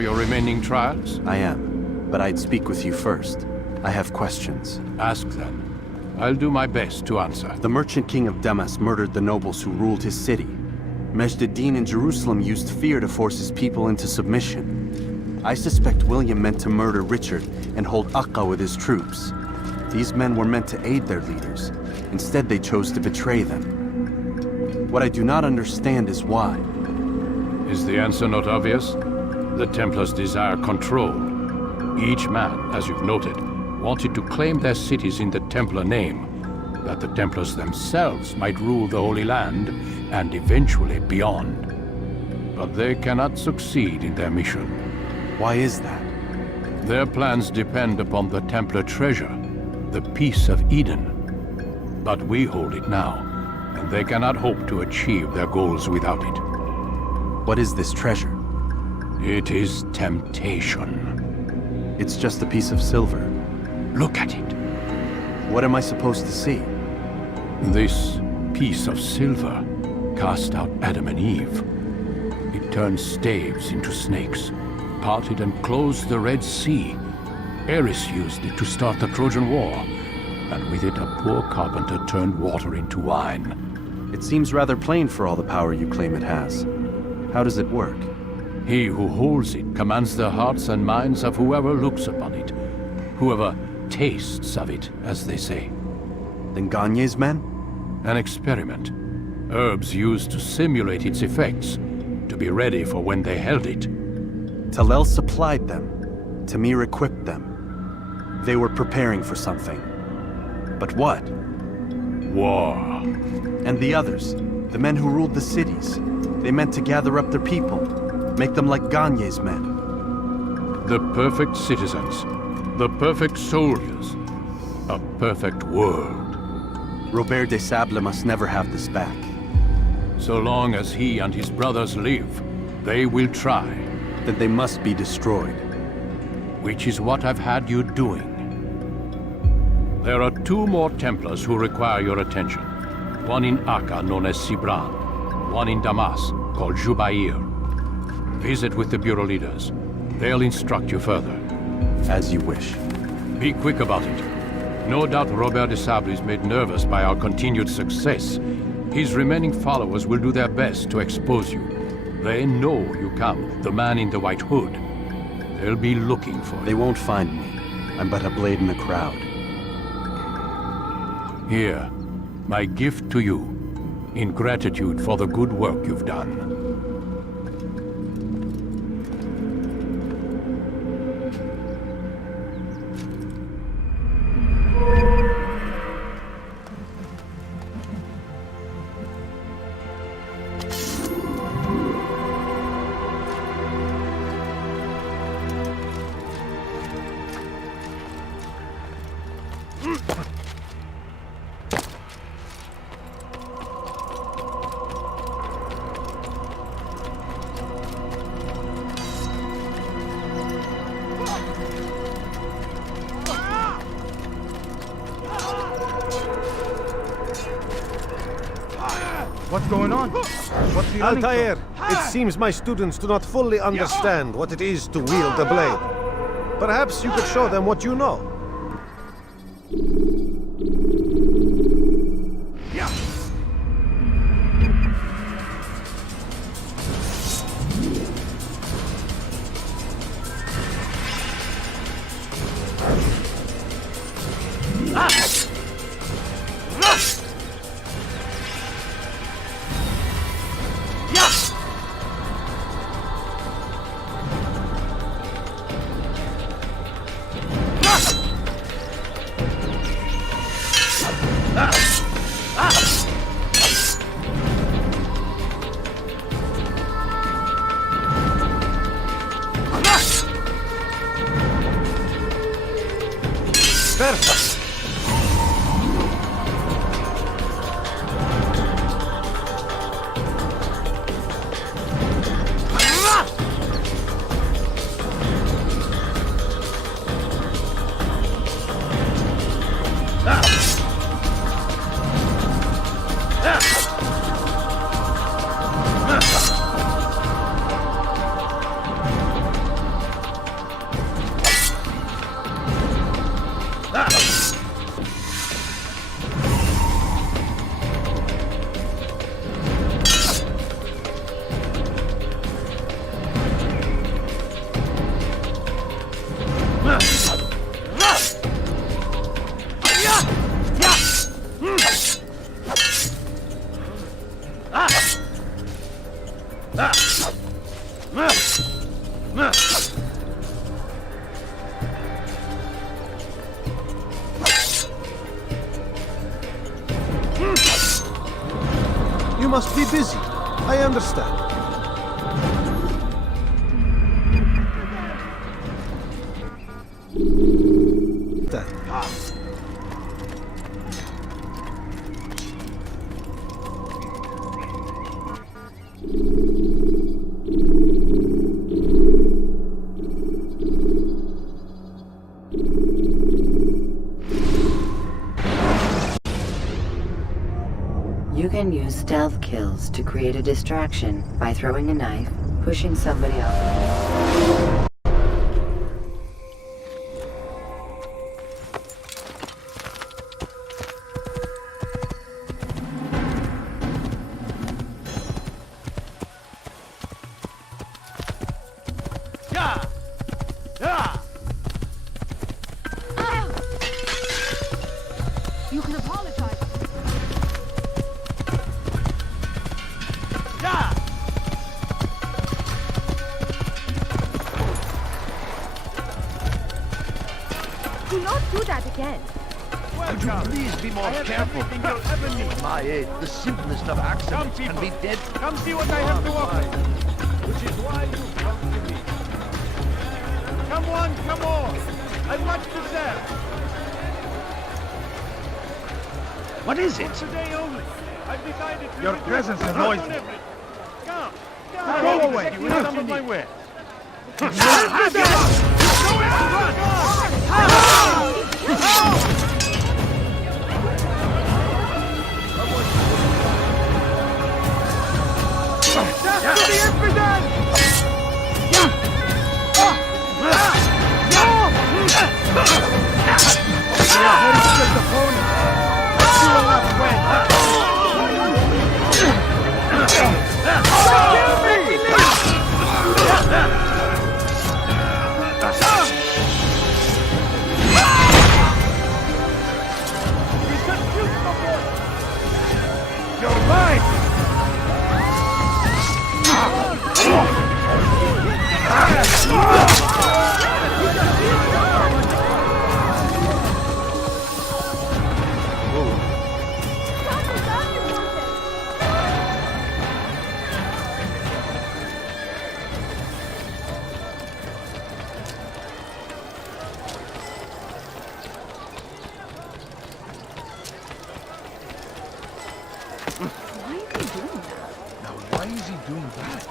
for your remaining trials? I am, but I'd speak with you first. I have questions. Ask then. I'll do my best to answer. The merchant king of Damas murdered the nobles who ruled his city. Majd in Jerusalem used fear to force his people into submission. I suspect William meant to murder Richard and hold Akka with his troops. These men were meant to aid their leaders. Instead, they chose to betray them. What I do not understand is why. Is the answer not obvious? The Templars desire control. Each man, as you've noted, wanted to claim their cities in the Templar name, that the Templars themselves might rule the Holy Land and eventually beyond. But they cannot succeed in their mission. Why is that? Their plans depend upon the Templar treasure, the Peace of Eden. But we hold it now, and they cannot hope to achieve their goals without it. What is this treasure? It is temptation. It's just a piece of silver. Look at it. What am I supposed to see? This piece of silver cast out Adam and Eve. It turned staves into snakes, parted and closed the Red Sea. Ares used it to start the Trojan War, and with it a poor carpenter turned water into wine. It seems rather plain for all the power you claim it has. How does it work? He who holds it commands the hearts and minds of whoever looks upon it, whoever tastes of it, as they say. Then Gagne's men? An experiment. Herbs used to simulate its effects, to be ready for when they held it. Talel supplied them. Tamir equipped them. They were preparing for something. But what? War. And the others, the men who ruled the cities, they meant to gather up their people, make them like Gagne's men. The perfect citizens, the perfect soldiers, a perfect world. Robert de Sable must never have this back. So long as he and his brothers live, they will try. Then they must be destroyed. Which is what I've had you doing. There are 2 more Templars who require your attention. One in Akka, known as Sibran. One in Damas, called Jubair. Visit with the Bureau leaders. They'll instruct you further. As you wish. Be quick about it. No doubt Robert de Sable is made nervous by our continued success. His remaining followers will do their best to expose you. They know you come, the man in the white hood. They'll be looking for you. They won't find me. I'm but a blade in the crowd. Here, my gift to you, in gratitude for the good work you've done. What's going on? What's the Altair, it seems my students do not fully understand what it is to wield a blade. Perhaps you could show them what you know. must be busy. I understand. You can use stealth kills to create a distraction by throwing a knife, pushing somebody off. You can apologize. Do not do that again. Would you please be more careful? You'll ever need. My aid, the simplest of accidents can be dead. Come see what I have to offer. Which is why you come to me. Come on, come on. I've much to say. What is it? Today only. I've decided to... Your presence annoys me. Come. Go away. You will come on my way. Why is he doing that?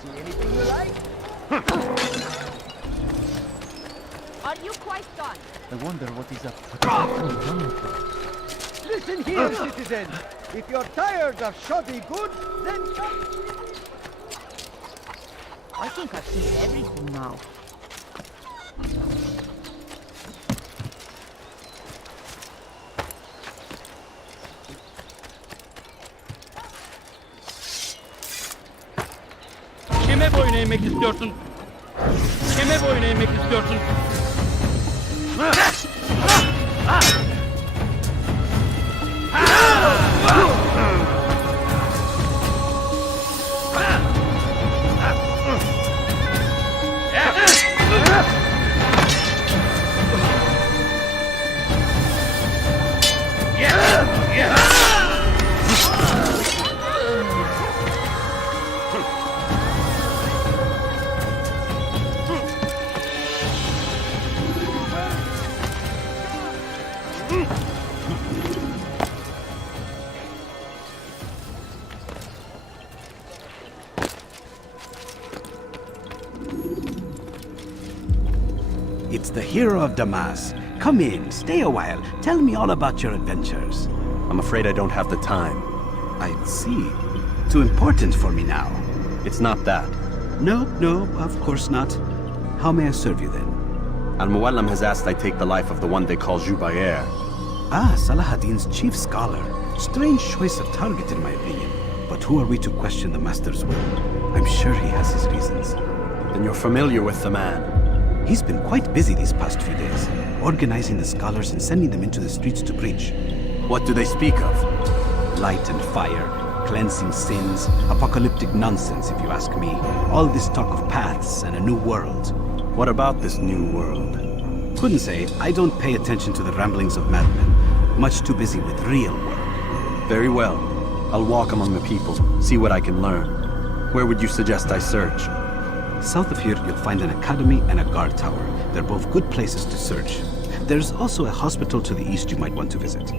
See anything you like? Are you quite done? I wonder what he's up to. Listen here, citizen. If you're tired of shoddy goods, then come. I think I've seen everything now. Kime boyun eğmek istiyorsun? Kime boyun eğmek istiyorsun? It's the hero of Damas. Come in, stay a while. Tell me all about your adventures. I'm afraid I don't have the time. I see. Too important for me now. It's not that. No, of course not. How may I serve you then? Al-Muallim has asked I take the life of the one they call Jubair. Ah, Salahadin's chief scholar. Strange choice of target in my opinion. But who are we to question the Master's will? I'm sure he has his reasons. Then you're familiar with the man. He's been quite busy these past few days, organizing the scholars and sending them into the streets to preach. What do they speak of? Light and fire, cleansing sins, apocalyptic nonsense if you ask me. All this talk of paths and a new world. What about this new world? Couldn't say. I don't pay attention to the ramblings of madmen. Much too busy with real work. Very well. I'll walk among the people, see what I can learn. Where would you suggest I search? South of here, you'll find an academy and a guard tower. They're both good places to search. There's also a hospital to the east you might want to visit.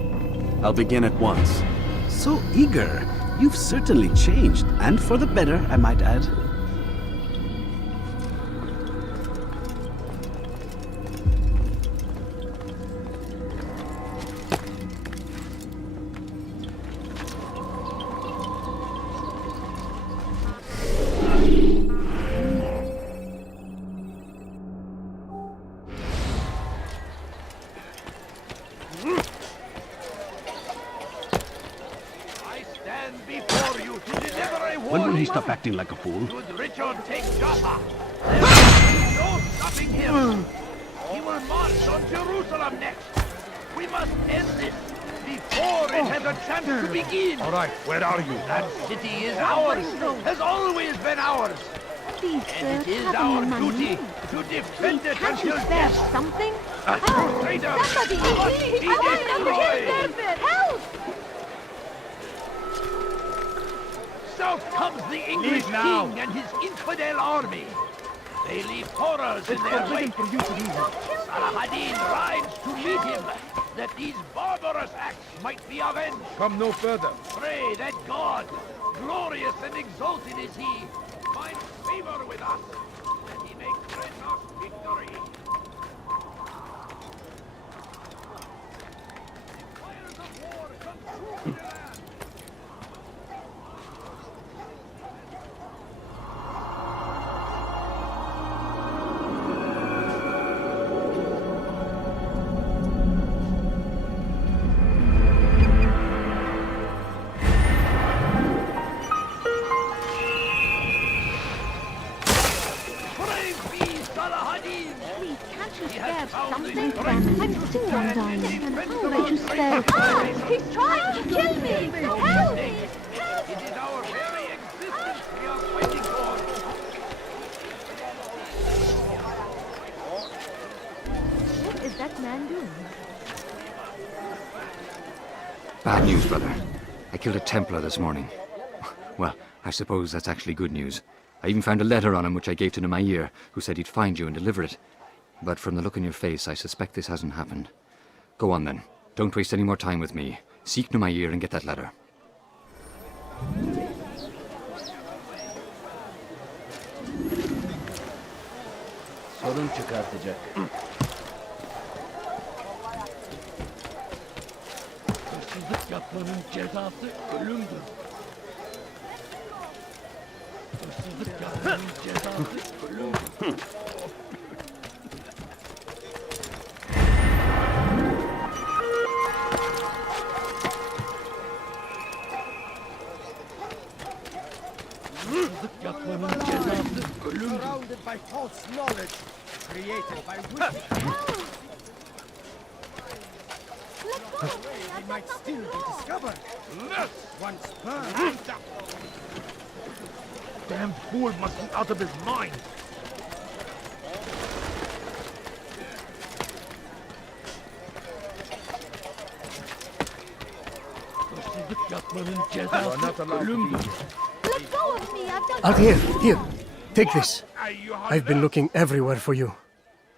I'll begin at once. So eager. You've certainly changed, and for the better, I might add. When will he stop acting like a fool? Should Richard take Jaffa, there will be no stopping him. He will march on Jerusalem next. We must end this before it has a chance to begin. All right, where are you? That city is ours, has always been ours. Please, And sir, it is cover our me money. duty to defend it Can't you until spare death. something? A traitor Somebody! must be destroyed. Help! South comes the English Leave now. king and his infidel army. They leave horrors in their wake. Saladin rides to meet him, that these barbarous acts might be avenged. Come no further. Pray that God, glorious and exalted is he, finds favor with us, that he may grant us victory. The fires of war consume the land. Something I'm sick, darling. How would you spare it? He's trying to kill me! Help me! Help! It is our very existence we are fighting for. What is that man doing? Bad news, brother. I killed a Templar this morning. Well, I suppose that's actually good news. I even found a letter on him which I gave to Nemair, who said he'd find you and deliver it. But from the look on your face, I suspect this hasn't happened. Go on then. Don't waste any more time with me. Seek Nemair and get that letter. Sorun çıkartacak. Hırsızlık yapmanın cezası ölümdür. Hırsızlık yapmanın cezası ölümdür. Yapmanın cezası ölümdür. Surrounded by false knowledge, created by wisdom. He might still be discovered. Once burned. Damn fool must be out of his mind. Hırsızlık yapmanın cezası ölümdür. Let go of me! I've done Out here, take this. I've been looking everywhere for you.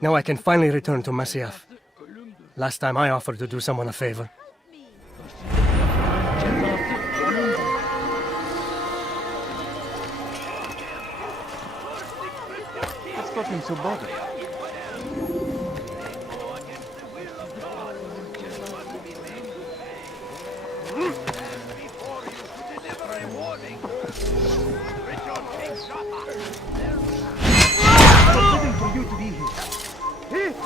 Now I can finally return to Masyaf. Last time I offered to do someone a favor. What's got him so bothered? For you to be here.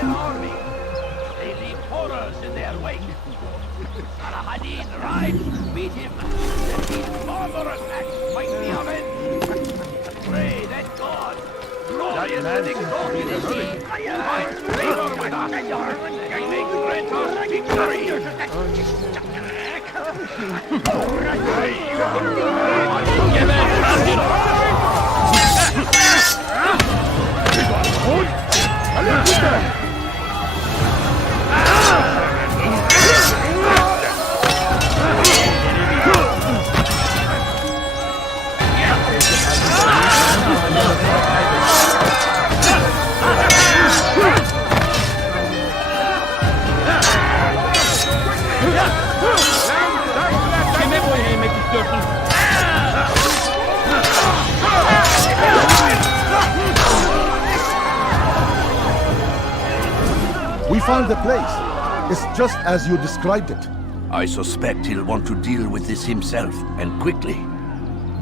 their army. They leave horrors in their wake. Salah rides to meet him, and these barbarous acts might be avenged. Pray that God, glorious and exalted is he, finds favor with us, and may grant us victory. We found the place. It's just as you described it. I suspect he'll want to deal with this himself, and quickly.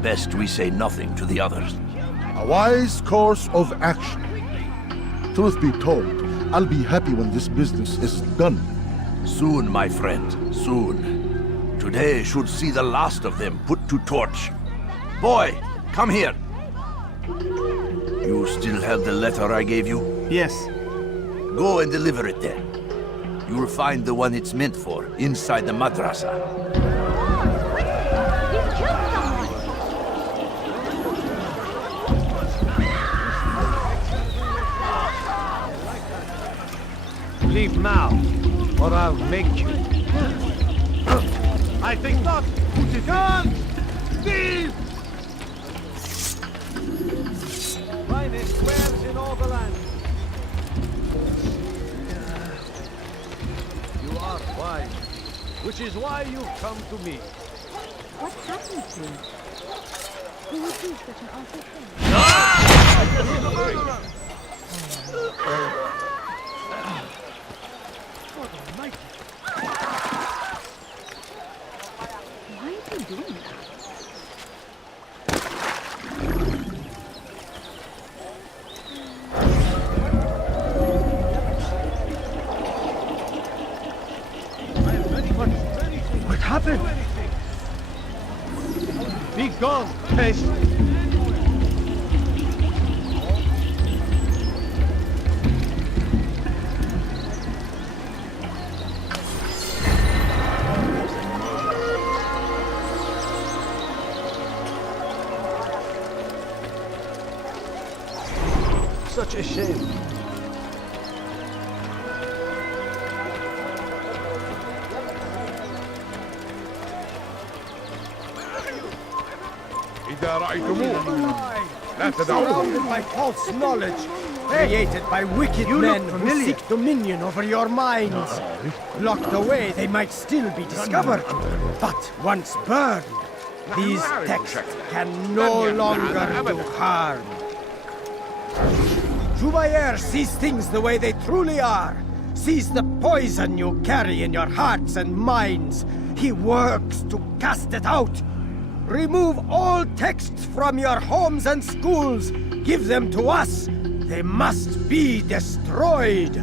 Best we say nothing to the others. A wise course of action. Truth be told, I'll be happy when this business is done. Soon, my friend, soon. Today should see the last of them put to torch. Boy, come here. You still have the letter I gave you? Yes. Go and deliver it then. You'll find the one it's meant for inside the madrasa. Leave now, or I'll make you. I think not. Come! Leave! Finest wares in all the land. You are wise, which is why you've come to me. What happened to him? Who would do such an awful thing? Why is he doing that? What happened? Be gone, pest! Such a shame. إذا رأيتموه لا تدعوه. Surrounded by false knowledge, created by wicked men who seek dominion over your minds. Locked away, they might still be discovered. But once burned, these texts can no longer do harm. Jubayer sees things the way they truly are. Sees the poison you carry in your hearts and minds. He works to cast it out. Remove all texts from your homes and schools. Give them to us. They must be destroyed.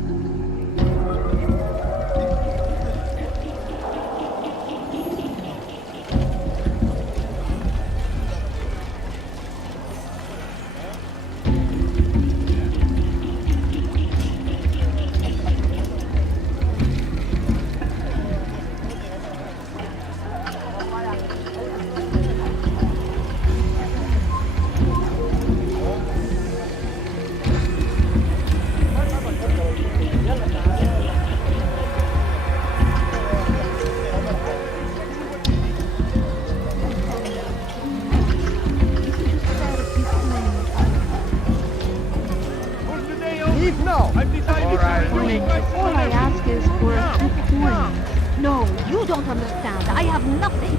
All I ask is for a few coins. No, you don't understand. I have nothing.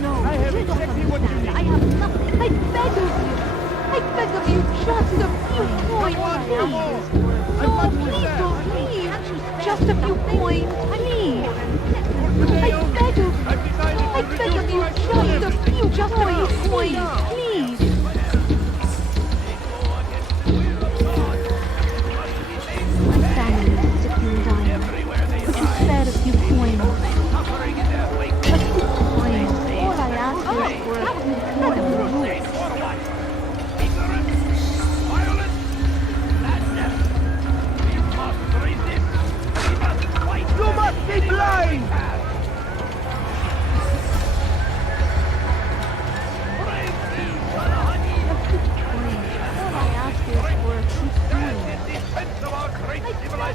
No, you don't understand. I have nothing. I beg of you. I beg of you, just a few coins, please. No, please don't leave. Just a few coins, please. I beg of you. I beg of you, just a few coins, please.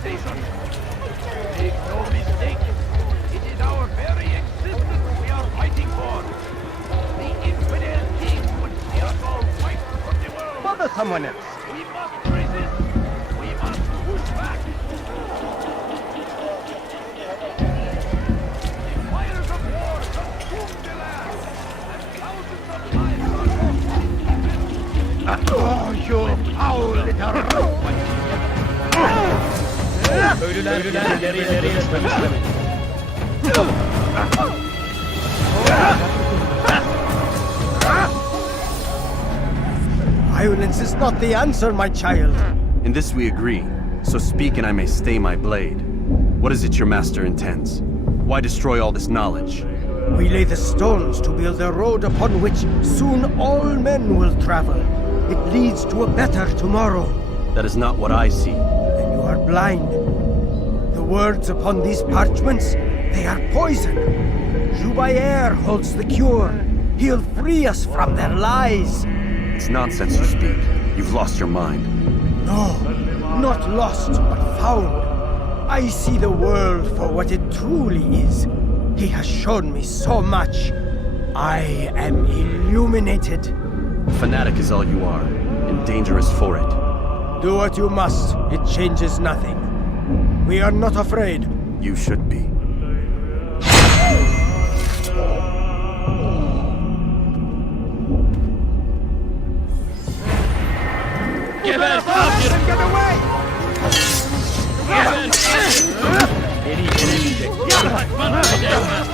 civilization. Make no mistake, it is our very existence we are fighting for. The infidel king would see us all wiped from the world. Bother someone else. We must resist. We must push back. The fires of war consume the land, and thousands of lives are lost. Oh, you foul little robot! Köylüler geriye istemişler. Violence is not the answer, my child. In this we agree, so speak and I may stay my blade. What is it your master intends? Why destroy all this knowledge? We lay the stones to build a road upon which soon all men will travel. It leads to a better tomorrow. That is not what I see. Then you are blind. The words upon these parchments, they are poison. Jubayer holds the cure. He'll free us from their lies. It's nonsense you speak. You've lost your mind. No, not lost, but found. I see the world for what it truly is. He has shown me so much. I am illuminated. Fanatic is all you are, and dangerous for it. Do what you must. It changes nothing. We are not afraid. You should be. Geber! Get away! Geber! Beni yenemeyecek. Bana değmez.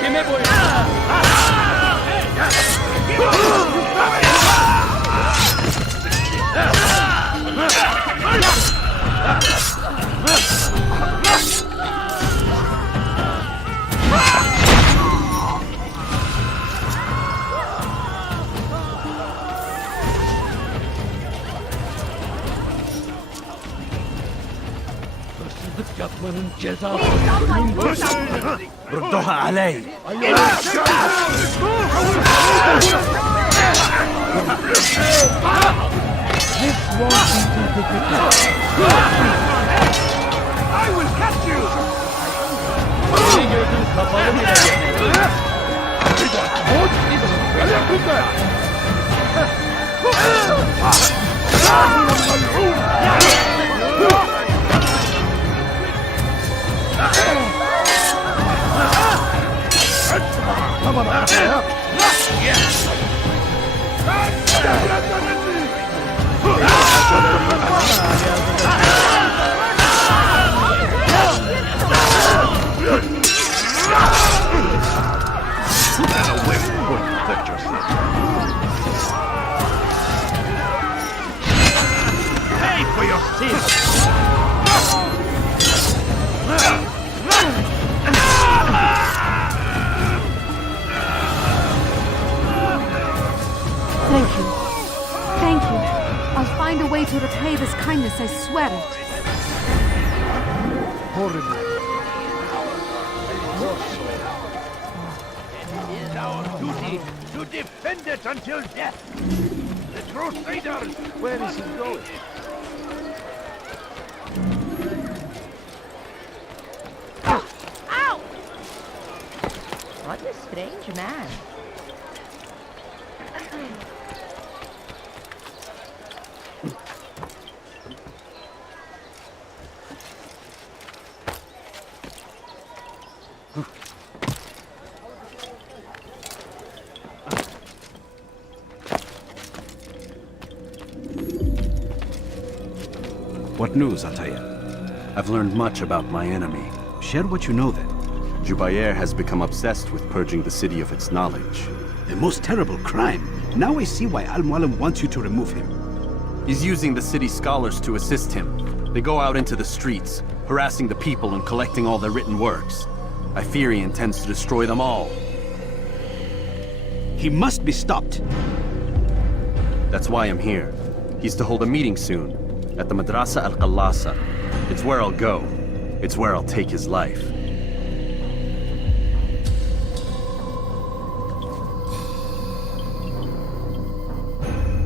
Kime boyun? Hırsızlık yapmanın cezası ölüm bu. ردوها علي! I will catch you! Bir gözün kapalı bile yeter. Pay for your sins! Thank you. Thank you. I'll find a way to repay this kindness, I swear it. It is our duty to defend it until death. The Crusaders! Where is he going? Ow! What a strange man. What news, Altair? I've learned much about my enemy. Share what you know then. Jubayer has become obsessed with purging the city of its knowledge. The most terrible crime. Now I see why Al-Mualim wants you to remove him. He's using the city scholars to assist him. They go out into the streets, harassing the people and collecting all their written works. I fear he intends to destroy them all. He must be stopped. That's why I'm here. He's to hold a meeting soon, at the Madrasa al-Qallasa. It's where I'll go. It's where I'll take his life.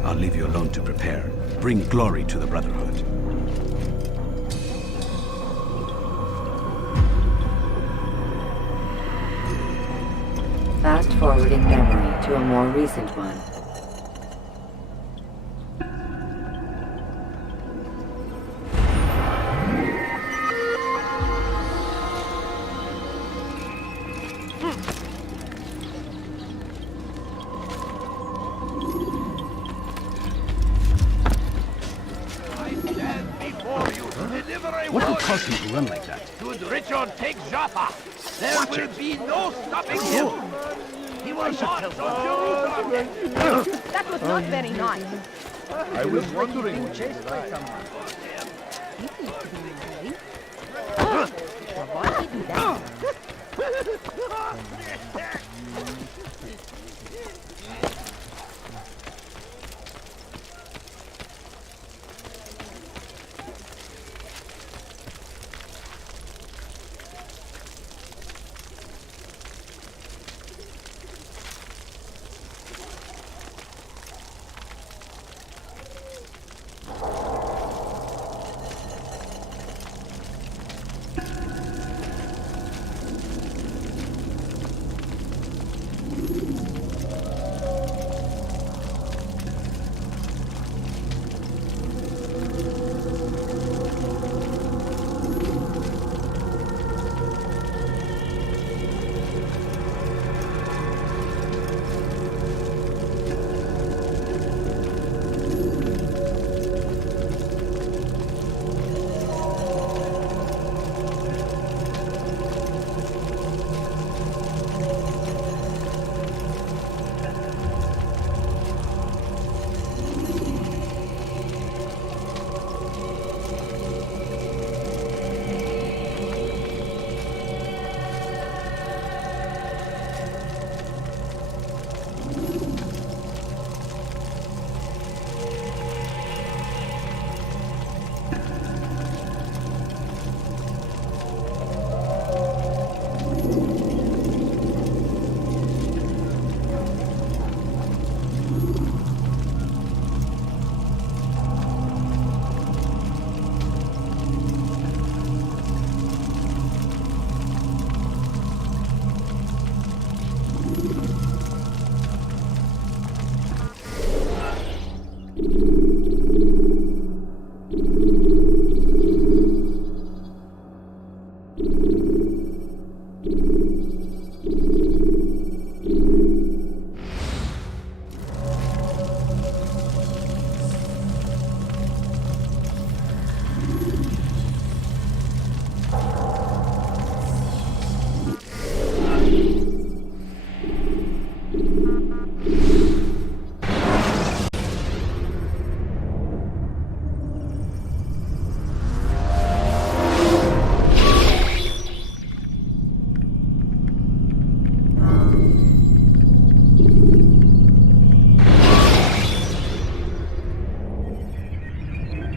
I'll leave you alone to prepare. Bring glory to the Brotherhood. Fast-forwarding memory to a more recent one. What will cause him to run like that? Should Richard take Jaffa, there will be no stopping him. He will march on Jerusalem next. That was not very nice. I was wondering when chased by someone. He seems to be in a hurry. Why did he do that?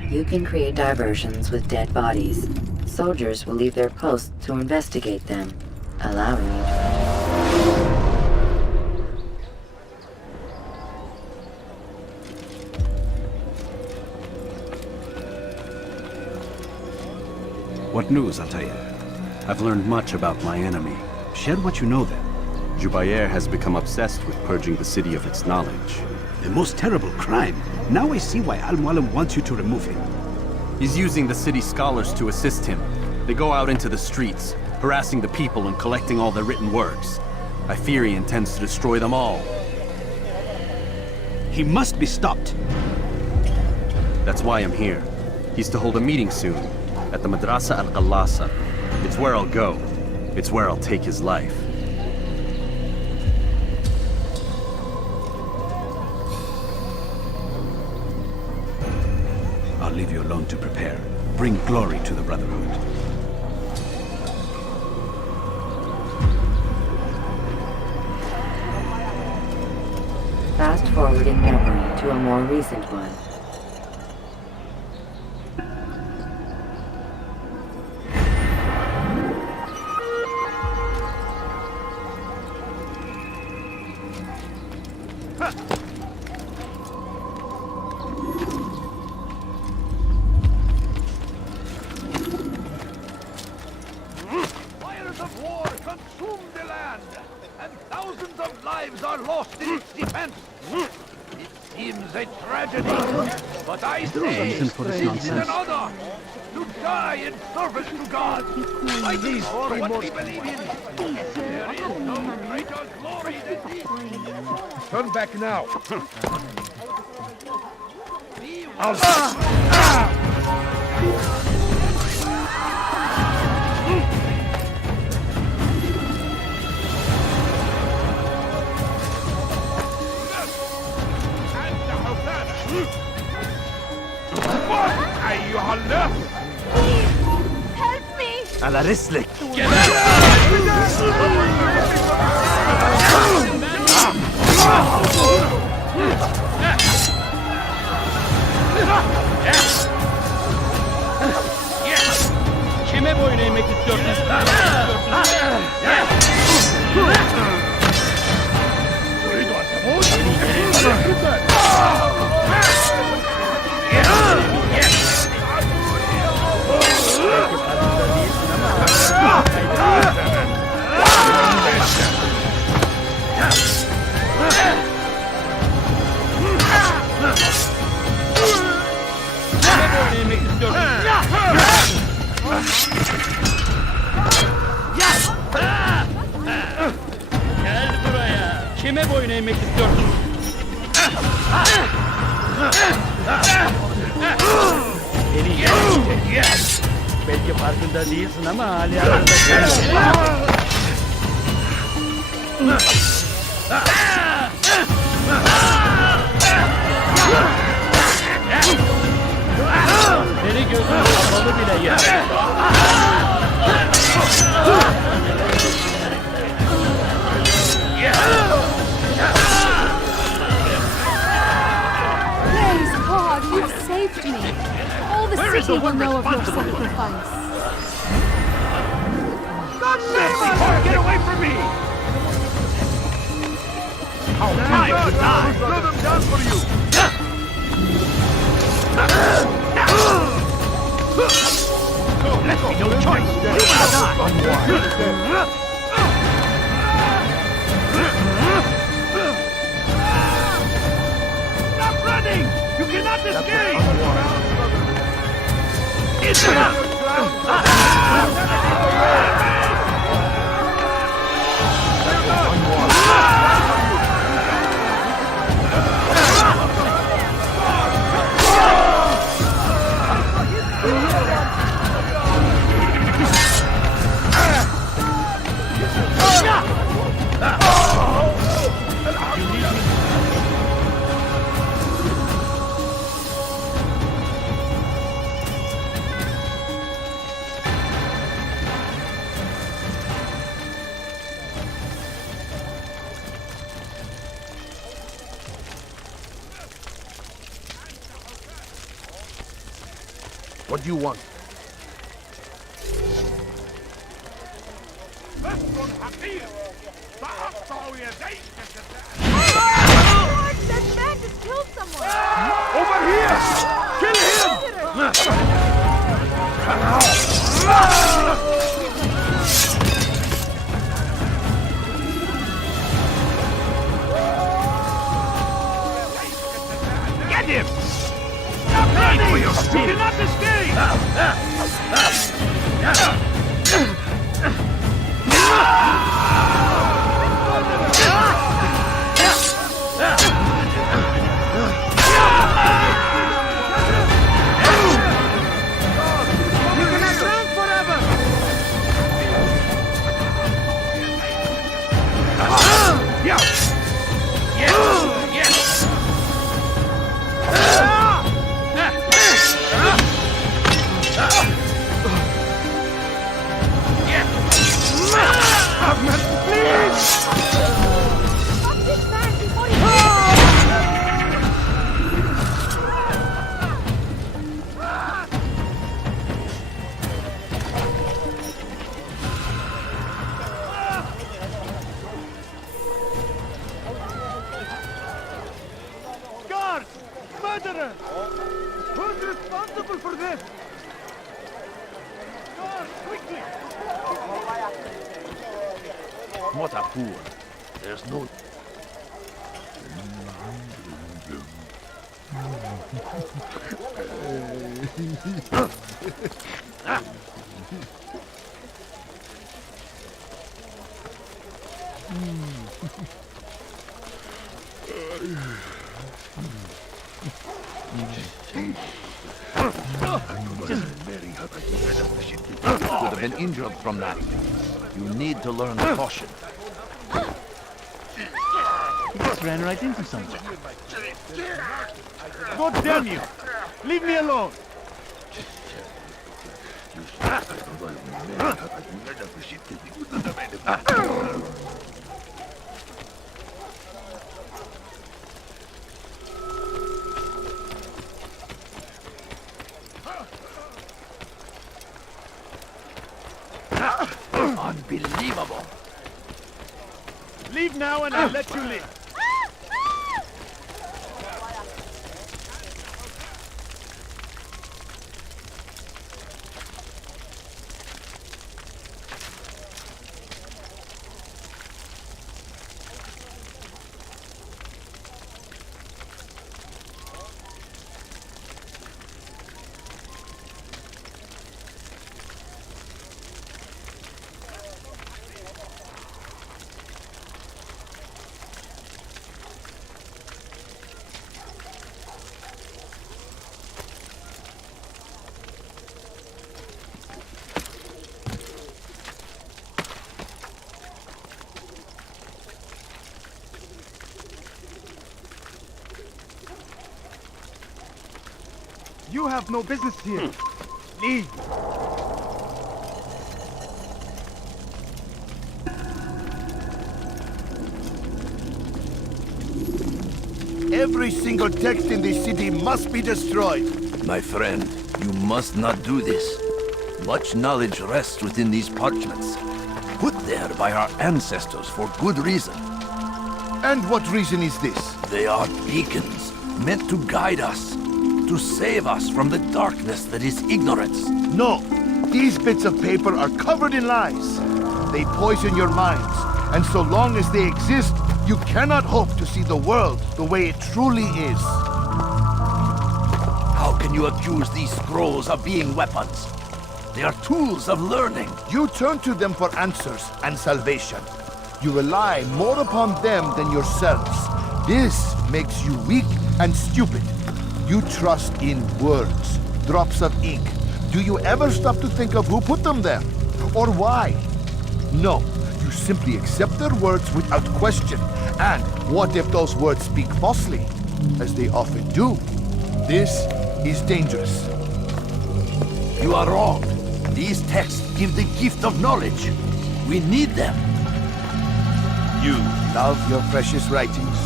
You can create diversions with dead bodies. Soldiers will leave their posts to investigate them, allowing you to... What news, Altair? I've learned much about my enemy. Share what you know then. Jubair has become obsessed with purging the city of its knowledge. The most terrible crime. Now I see why Al-Mualim wants you to remove him. He's using the city scholars to assist him. They go out into the streets, harassing the people and collecting all their written works. I fear he intends to destroy them all. He must be stopped. That's why I'm here. He's to hold a meeting soon, at the Madrasa al-Qallasa. It's where I'll go. It's where I'll take his life. I'll leave you alone to prepare. Bring glory to the Brotherhood. more recent one. Fires of war consume the land, and thousands of lives are lost in its defense. It seems a tragedy, but I say reason for this this is nonsense. an honor to die in service to God, fighting for what we believe in. There is no greater glory than this. Turn back now. Help me! على رسلك. Kime boyun eğmek istiyorsun? Gel buraya. Kime boyun eğmek istiyorsun? Beni yenecek. Belki farkında değilsin ama hali hazırda seni gözün kapalı bile yer. Praise God, you've saved me. All the city will know of your sacrifice. God save me! Get away from me! How time to die! Let them down for you. Left me no choice! You must die! Stop running! You cannot escape! It's enough! What do you want? That man just killed someone! Over here! Kill him! Get him! Stop running! You cannot escape! You cannot run forever! What a fool. There's no... Could have been injured from that. You need to learn caution. He just ran right into something. God damn you! Leave me alone! Unbelievable! Leave now and I'll let you live. You have no business here. Leave. Every single text in this city must be destroyed. My friend, you must not do this. Much knowledge rests within these parchments, put there by our ancestors for good reason. And what reason is this? They are beacons, meant to guide us, to save us from the darkness that is ignorance. No, these bits of paper are covered in lies. They poison your minds, and so long as they exist, you cannot hope to see the world the way it truly is. How can you accuse these scrolls of being weapons? They are tools of learning. You turn to them for answers and salvation. You rely more upon them than yourselves. This makes you weak and stupid. You trust in words, drops of ink. Do you ever stop to think of who put them there? Or why? No, you simply accept their words without question. And what if those words speak falsely? As they often do. This is dangerous. You are wrong. These texts give the gift of knowledge. We need them. You love your precious writings?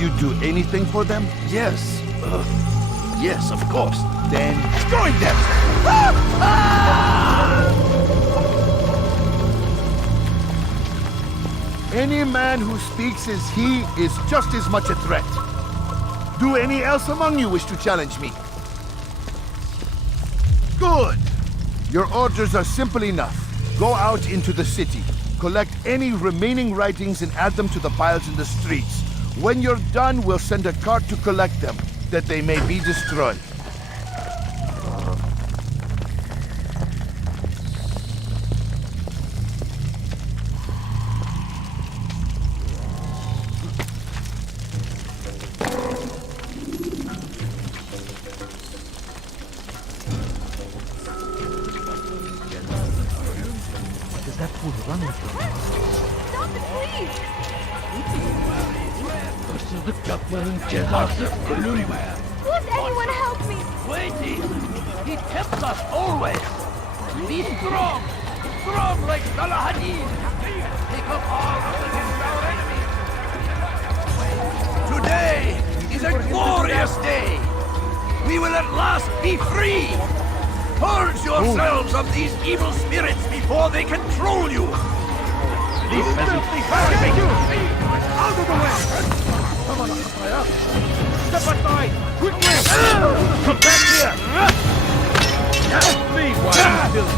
You do anything for them? Yes. Yes, of course. Then join them! Any man who speaks as he is just as much a threat. Do any else among you wish to challenge me? Good! Your orders are simple enough. Go out into the city, collect any remaining writings and add them to the piles in the streets. When you're done, we'll send a cart to collect them, that they may be destroyed. Won't anyone help me? Waiting! He tempts us always! Be strong! Strong like Salahadin! Take up arms against our enemies! Today is a glorious day! We will at last be free! Purge yourselves of these evil spirits before they control you! These peasants Out of the way! Come on, step aside! Quickly! Come back here! Leave while I'm still...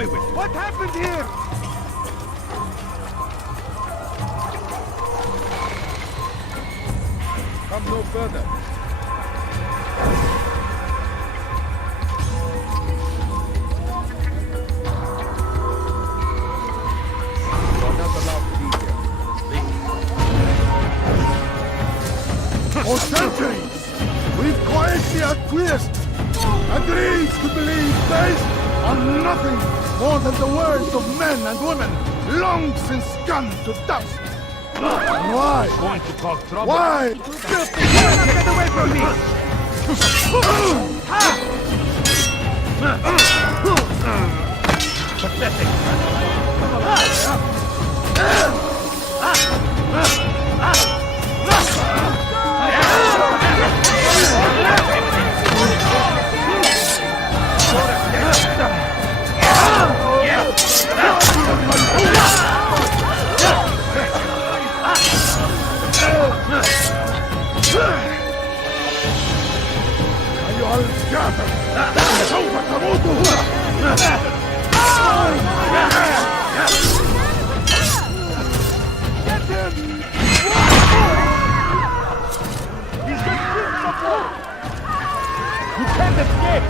away with it. What happened here? Come no further. You are not allowed to be here. Leave. For centuries, we've quietly acquiesced, agreed to believe based on nothing more than the words of men and women, long since gone to dust. Why? Going to cause trouble. Why? Get away from me! Pathetic. You can't escape!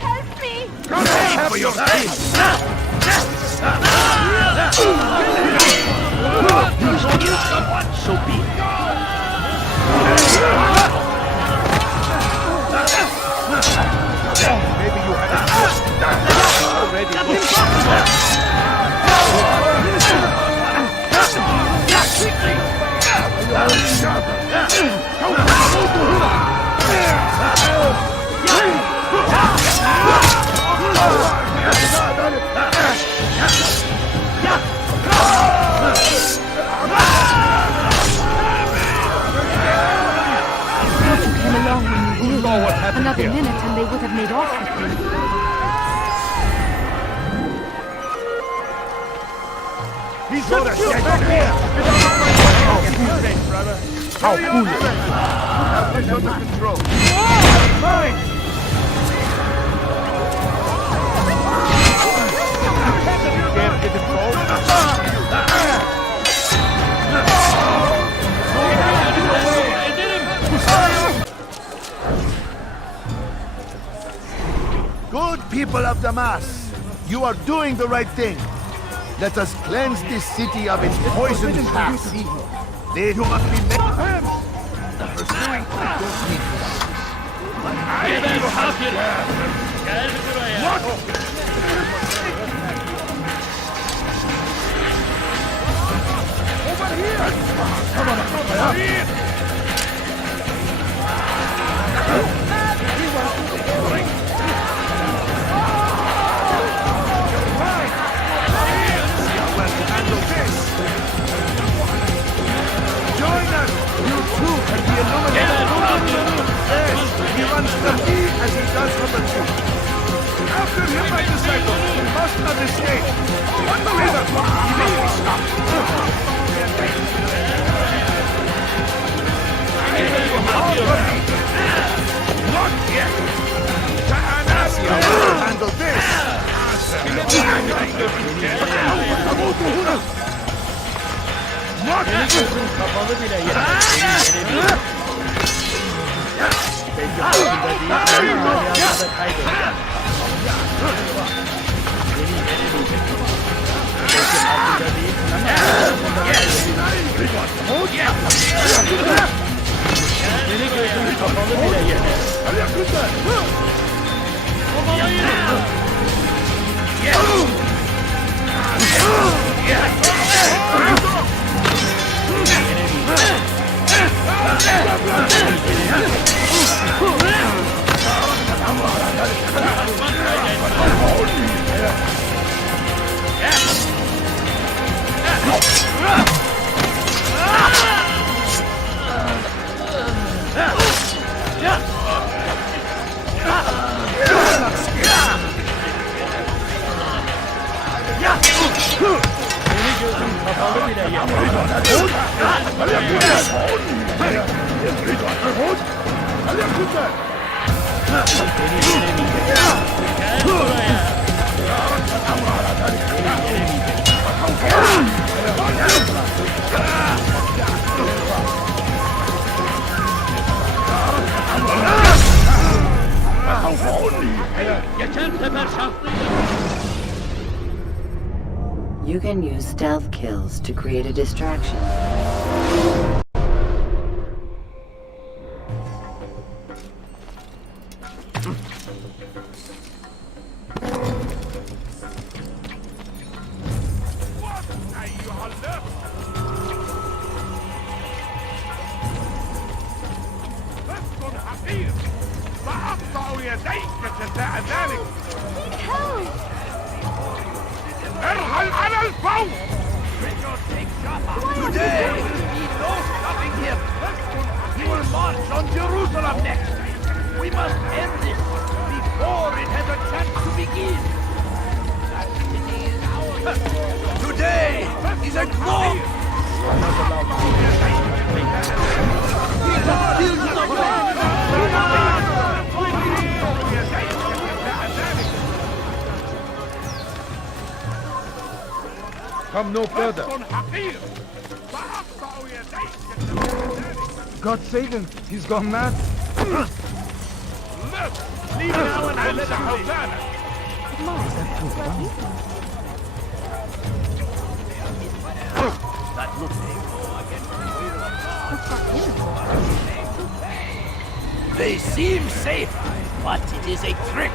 Help me! Come for your team! So be it. Maybe you have already. Came along when you did. Another minute and they would have made off with me. He's got us back here! Oh, thanks, brother. How cool is it? Have this under control. Mine! Can't get control. Good people of Damas, you are doing the right thing. Let us cleanse this city of its poisoned past. Then you must be made of him. Pursuing I don't need Over here! Come on, over here! Join us! You too can be illuminated! Yes, he runs the feet as he does from the tree. After him, my disciple, we must not escape. On the river! Immediately stop! Not yet! Ta'anasia will handle this! Yeah. Sakalı bile yeter. Beni yenemeyecek. Gel buraya. Geçen sefer şanslıydım. You can use stealth kills to create a distraction. ارحل على الفور! Today, he no stopping him. He will march on Jerusalem next. We must end this before it has a chance to begin. Today is a glorious... Come no further. God save him. He's gone mad. Leave now and I'll let him They seem safe, but it is a trick.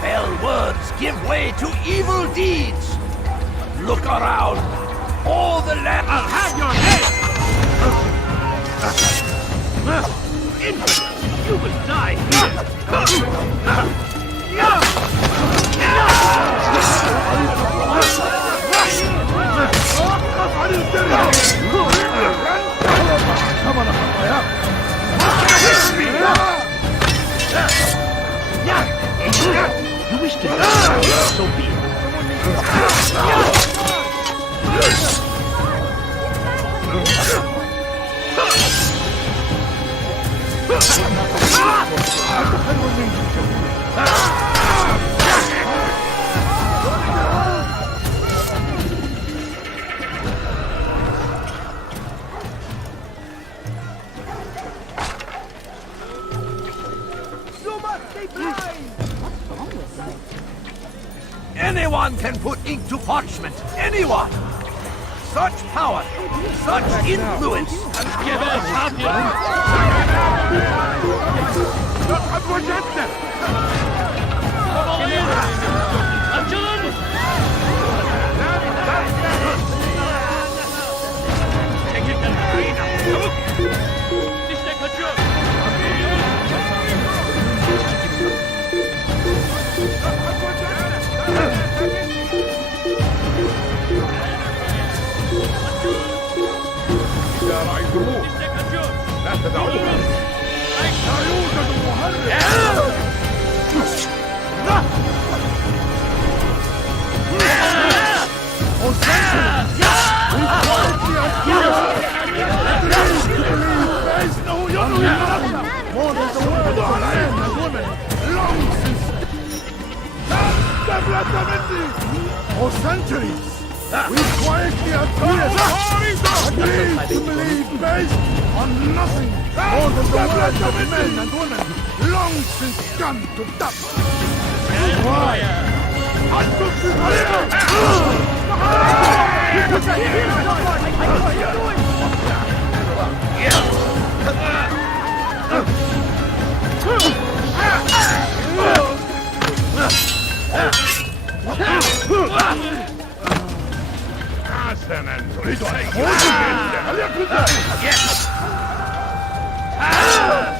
Fell words give way to evil deeds. Look around. All the land... I'll have your head! Infidel! You will die You wish to die, so be it. Anyone can put ink to parchment. Anyone! Such power, such influence! لا تدعوه لا يوجد مهرب more than the world of men and women long since for centuries we've quietly agreed to believe based on nothing more than the words of men and women long since gone to dust. Why?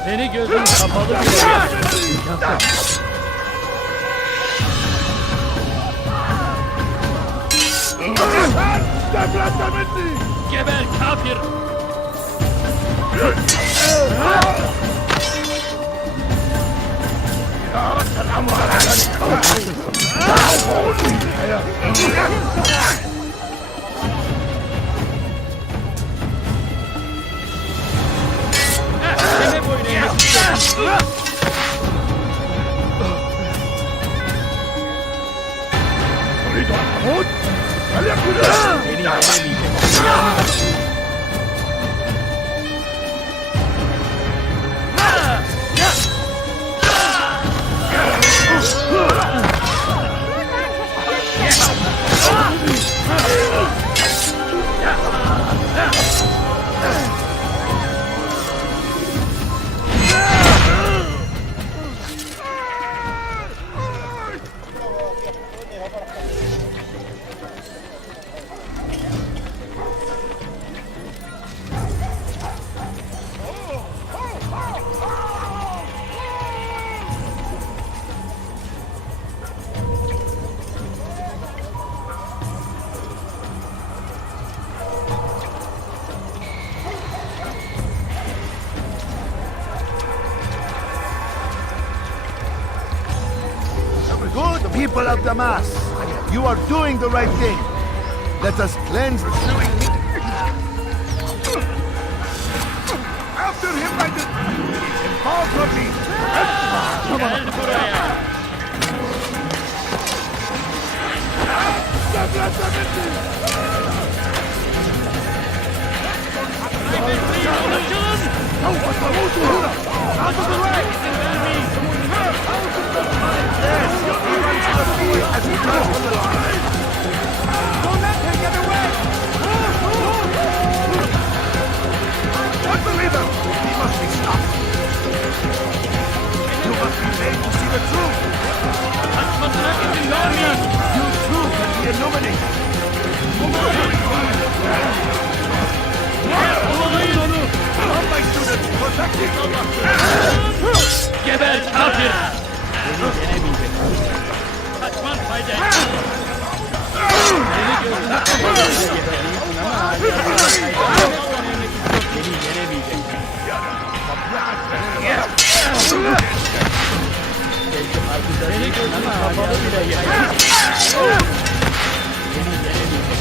Seni gözün kapalı bile. Geber kafir! Beni yenemeyecek. Good people of Damas, you are doing the right thing. Let us cleanse pursuing. After him by the... Involve Rodrigues. Gel buraya. Out of the way! As he turns from the line. Don't let him get away! Unbeliever! He must be stopped! You must be made to see the truth! You too can be illuminated! Help my students! Protect him! Geber kafir! Beni yenemeyecek. Kaçman fayda etmez. Beni gözünü kapatınca gebereyim ama hala beni yenemeyecek. Belki farkında değilsin ama hala bile yenemeyecek. Beni yenemeyecek.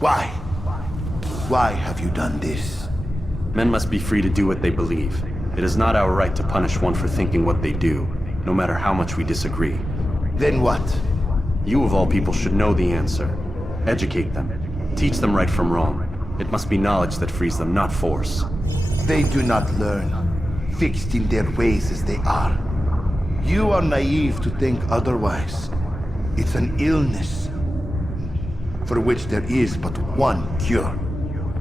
Why? Why have you done this? Men must be free to do what they believe. It is not our right to punish one for thinking what they do, no matter how much we disagree. Then what? You of all people should know the answer. Educate them. Teach them right from wrong. It must be knowledge that frees them, not force. They do not learn, fixed in their ways as they are. You are naive to think otherwise. It's an illness for which there is but one cure.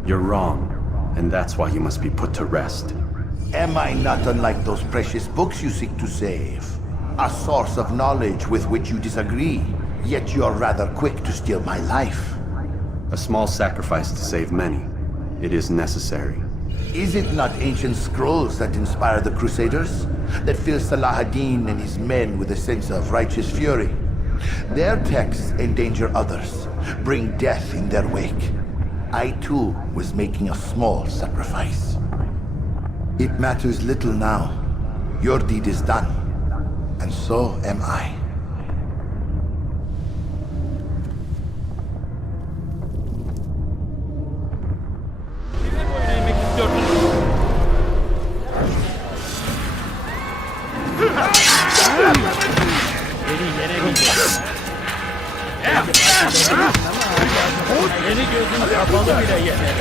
You're wrong, and that's why you must be put to rest. Am I not unlike those precious books you seek to save? A source of knowledge with which you disagree, yet you are rather quick to steal my life. A small sacrifice to save many. It is necessary. Is it not ancient scrolls that inspire the Crusaders? That fill Salah ad-Din and his men with a sense of righteous fury? Their texts endanger others, bring death in their wake. I too was making a small sacrifice. It matters little now. Your deed is done, and so am I. Beni gözün kapalı bile yener.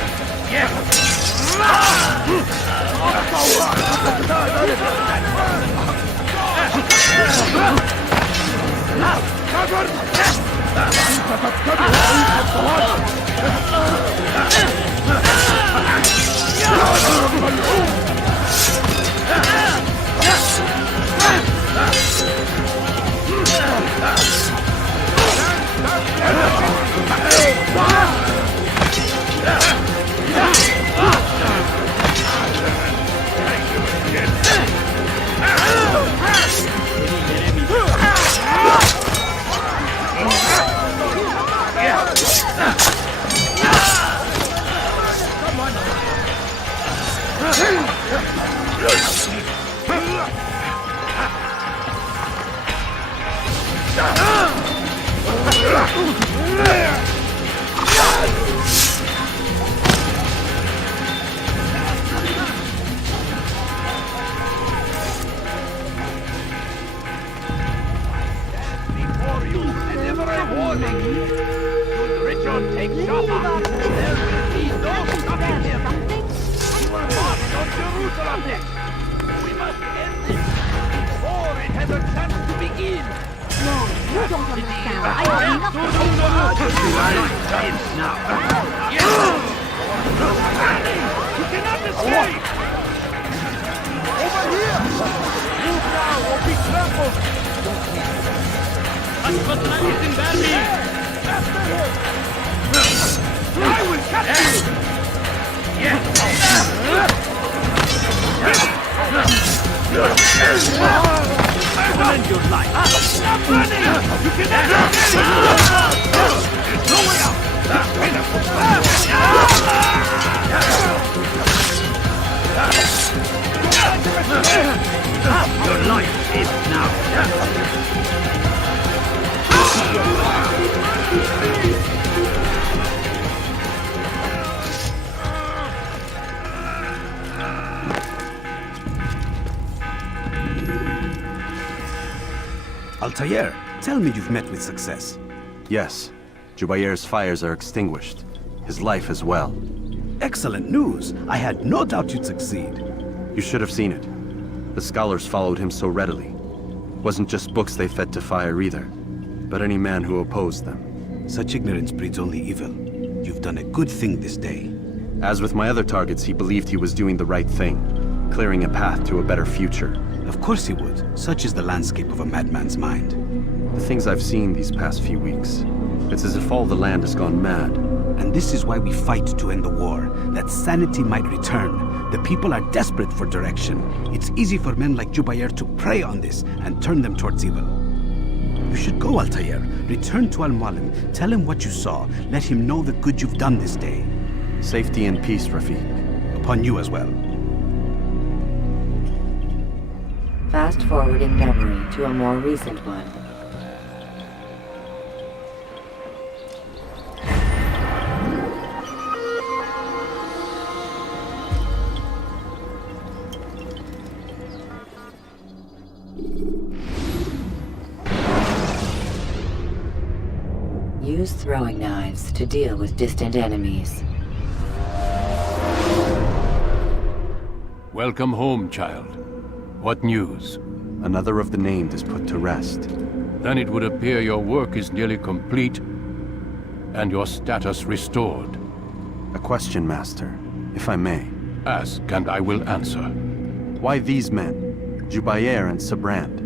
Before you deliver a warning. Should Richard take Jaffa, there will be no stopping him. He will march on Jerusalem next. We must end this before it has a chance to begin. No, you don't understand. I have nothing to do. Now. You cannot escape! Over here! Move now or be trampled! I will catch you! I will end your life! Stop running! You cannot escape! There's no way out! Your life is now! Altair, tell me you've met with success. Yes. Jubair's fires are extinguished. His life as well. Excellent news. I had no doubt you'd succeed. You should have seen it. The scholars followed him so readily. Wasn't just books they fed to fire either, but any man who opposed them. Such ignorance breeds only evil. You've done a good thing this day. As with my other targets, he believed he was doing the right thing, clearing a path to a better future. Of course he would. Such is the landscape of a madman's mind. The things I've seen these past few weeks, it's as if all the land has gone mad. And this is why we fight to end the war, that sanity might return. The people are desperate for direction. It's easy for men like Jubair to prey on this and turn them towards evil. You should go, Altair. Return to Al-Mualim. Tell him what you saw. Let him know the good you've done this day. Safety and peace, Rafiq. Upon you as well. Fast forwarding memory to a more recent one. Use throwing knives to deal with distant enemies. Welcome home, child. What news? Another of the named is put to rest. Then it would appear your work is nearly complete and your status restored. A question, Master, if I may. Ask and I will answer. Why these men? Jubair and Sabrand?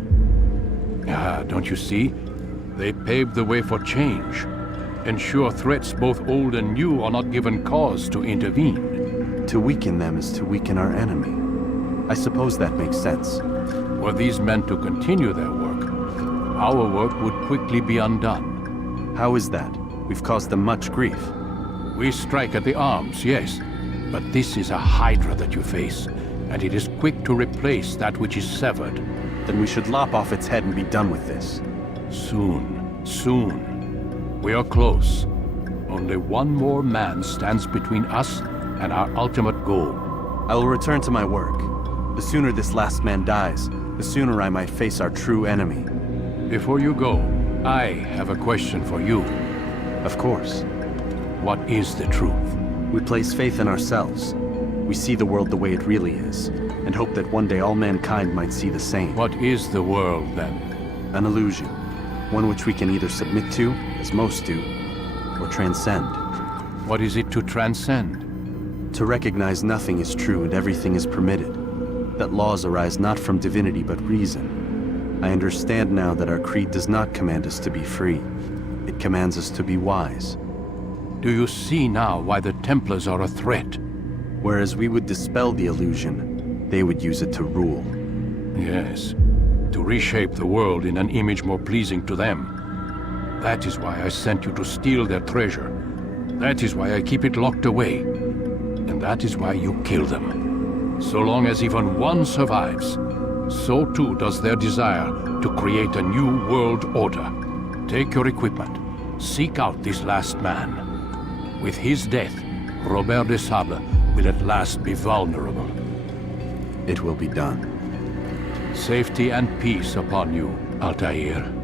Ah, don't you see? They paved the way for change. Ensure threats both old and new are not given cause to intervene. To weaken them is to weaken our enemy. I suppose that makes sense. Were these men to continue their work, our work would quickly be undone. How is that? We've caused them much grief. We strike at the arms, yes. But this is a hydra that you face, and it is quick to replace that which is severed. Then we should lop off its head and be done with this. Soon, soon. We are close. Only one more man stands between us and our ultimate goal. I will return to my work. The sooner this last man dies, the sooner I might face our true enemy. Before you go, I have a question for you. Of course. What is the truth? We place faith in ourselves. We see the world the way it really is, and hope that one day all mankind might see the same. What is the world, then? An illusion. One which we can either submit to, as most do, or transcend. What is it to transcend? To recognize nothing is true and everything is permitted. That laws arise not from divinity but reason. I understand now that our creed does not command us to be free. It commands us to be wise. Do you see now why the Templars are a threat? Whereas we would dispel the illusion, they would use it to rule. Yes, to reshape the world in an image more pleasing to them. That is why I sent you to steal their treasure. That is why I keep it locked away. And that is why you kill them. So long as even one survives, so too does their desire to create a new world order. Take your equipment. Seek out this last man. With his death, Robert de Sable will at last be vulnerable. It will be done. Safety and peace upon you, Altair.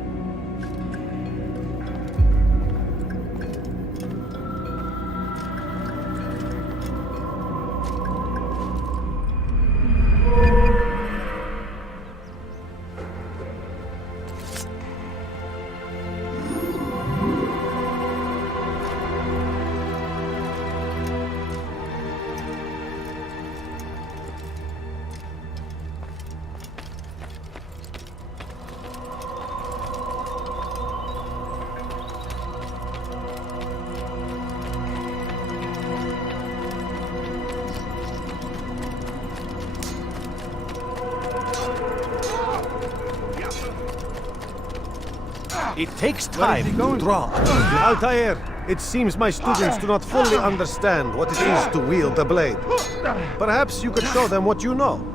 It takes time to draw. Altair, it seems my students do not fully understand what it is to wield a blade. Perhaps you could show them what you know.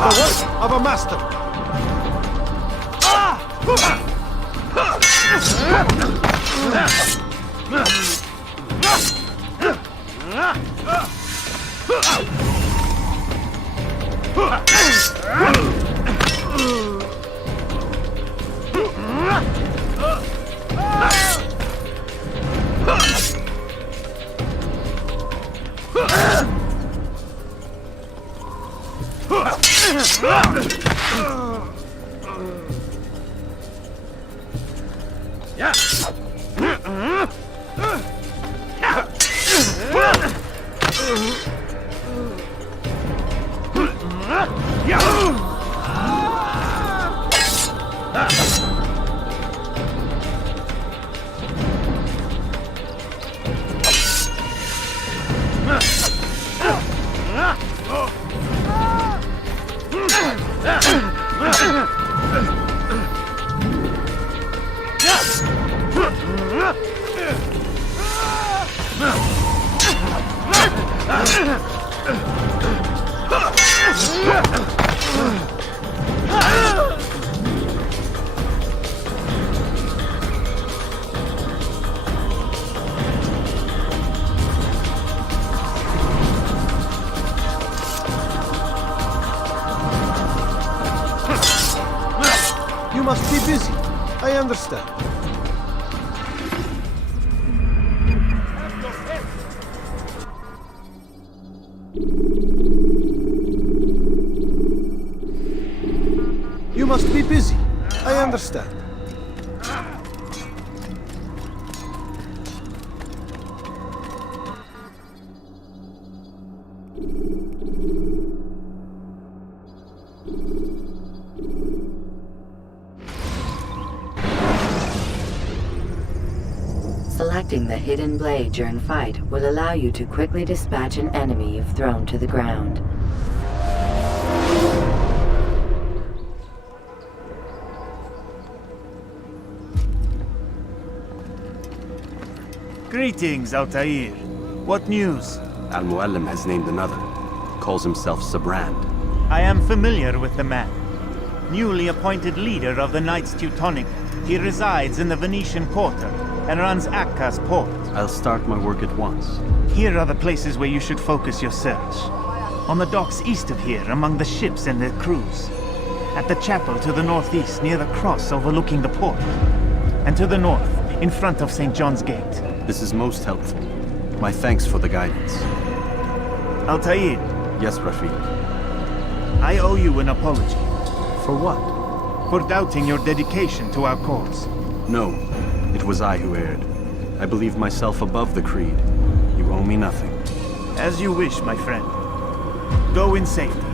The work of a master. You must be busy. I understand. You must be busy. I understand. Selecting the hidden blade during fight will allow you to quickly dispatch an enemy you've thrown to the ground. Greetings, Altair. What news? Al-Muallim has named another. Calls himself Sabrand. I am familiar with the man. Newly appointed leader of the Knights Teutonic, he resides in the Venetian Quarter and runs Akka's port. I'll start my work at once. Here are the places where you should focus your search. On the docks east of here, among the ships and their crews. At the chapel to the northeast, near the cross overlooking the port. And to the north, in front of St. John's Gate. This is most helpful. My thanks for the guidance. Altair. Yes, Rafiq. I owe you an apology. For what? For doubting your dedication to our cause. No, it was I who erred. I believe myself above the creed. You owe me nothing. As you wish, my friend. Go in safety.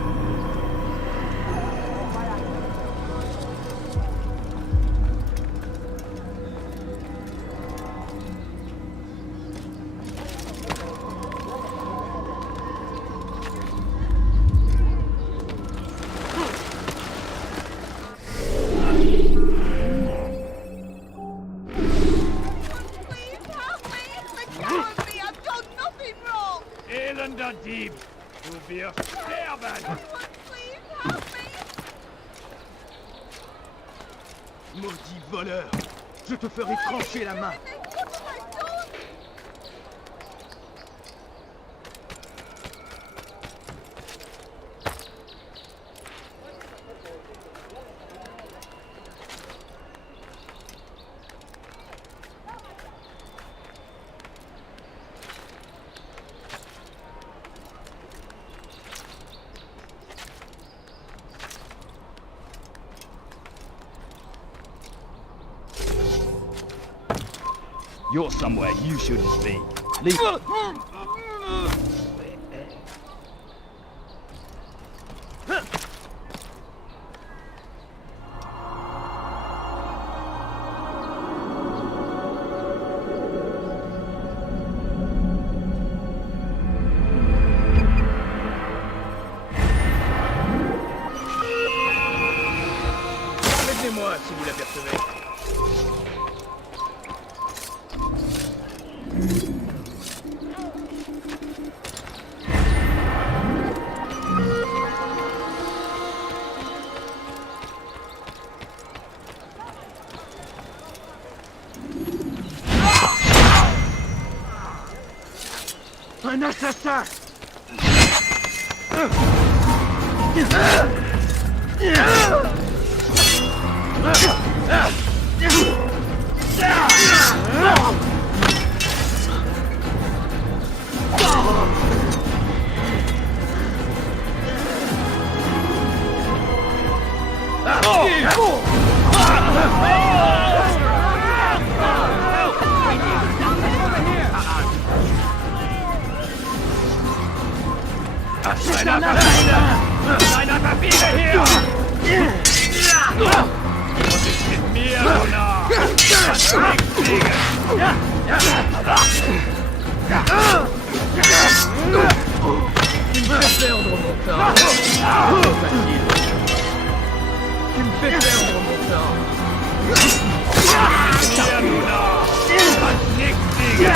Maudit voleur! Je te ferai trancher la main! You're somewhere you shouldn't be. Leave. Aidez-moi si vous l'apercevez. Un assassin! Einer Papiere hier! Was ist mit mir, Luna? Was nichts liegen! Tu me fais perdre mon temps! Facile! Tu me fais perdre mon temps! Hier, Luna! Was nichts liegen!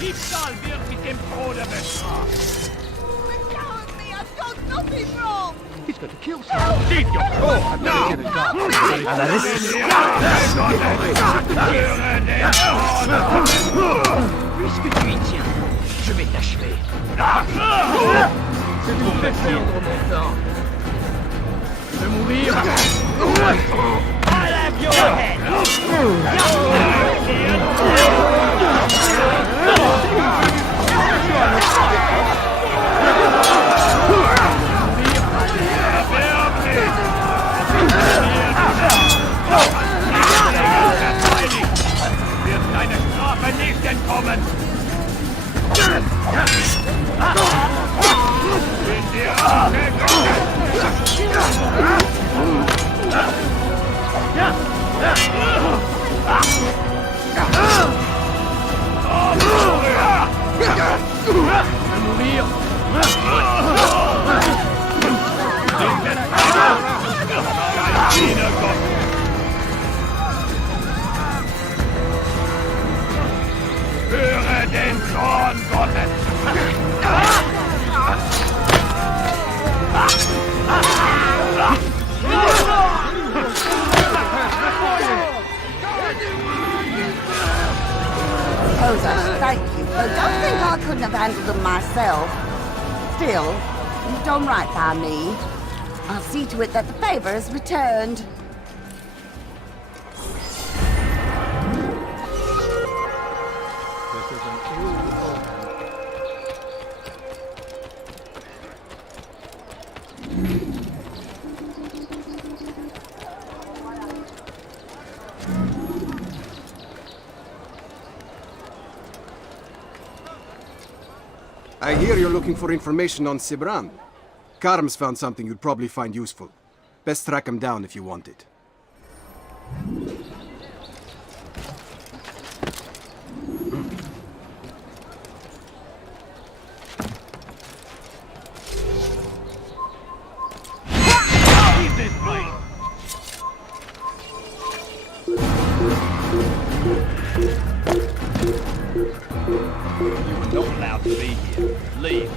Diebstahl wird mit dem Tode bestraft! Coward me! I've done nothing wrong! It's just got to kill someone. Keep your core now! Puisque tu y tiens, je vais t'achever. C'est pour me perdre mon temps. Tu veux mourir? I'll have your head! Wird deine Strafe nicht entkommen! In die Arme Höre den Zorn Gottes! Thank you, but don't think I couldn't have handled them myself. Still, you've done right by me. I'll see to it that the favor is returned. This is an ill omen. I hear you're looking for information on Sibran. Karm's found something you'd probably find useful. Best track him down if you want it. Keep this blade! You're not allowed to be here. Leave.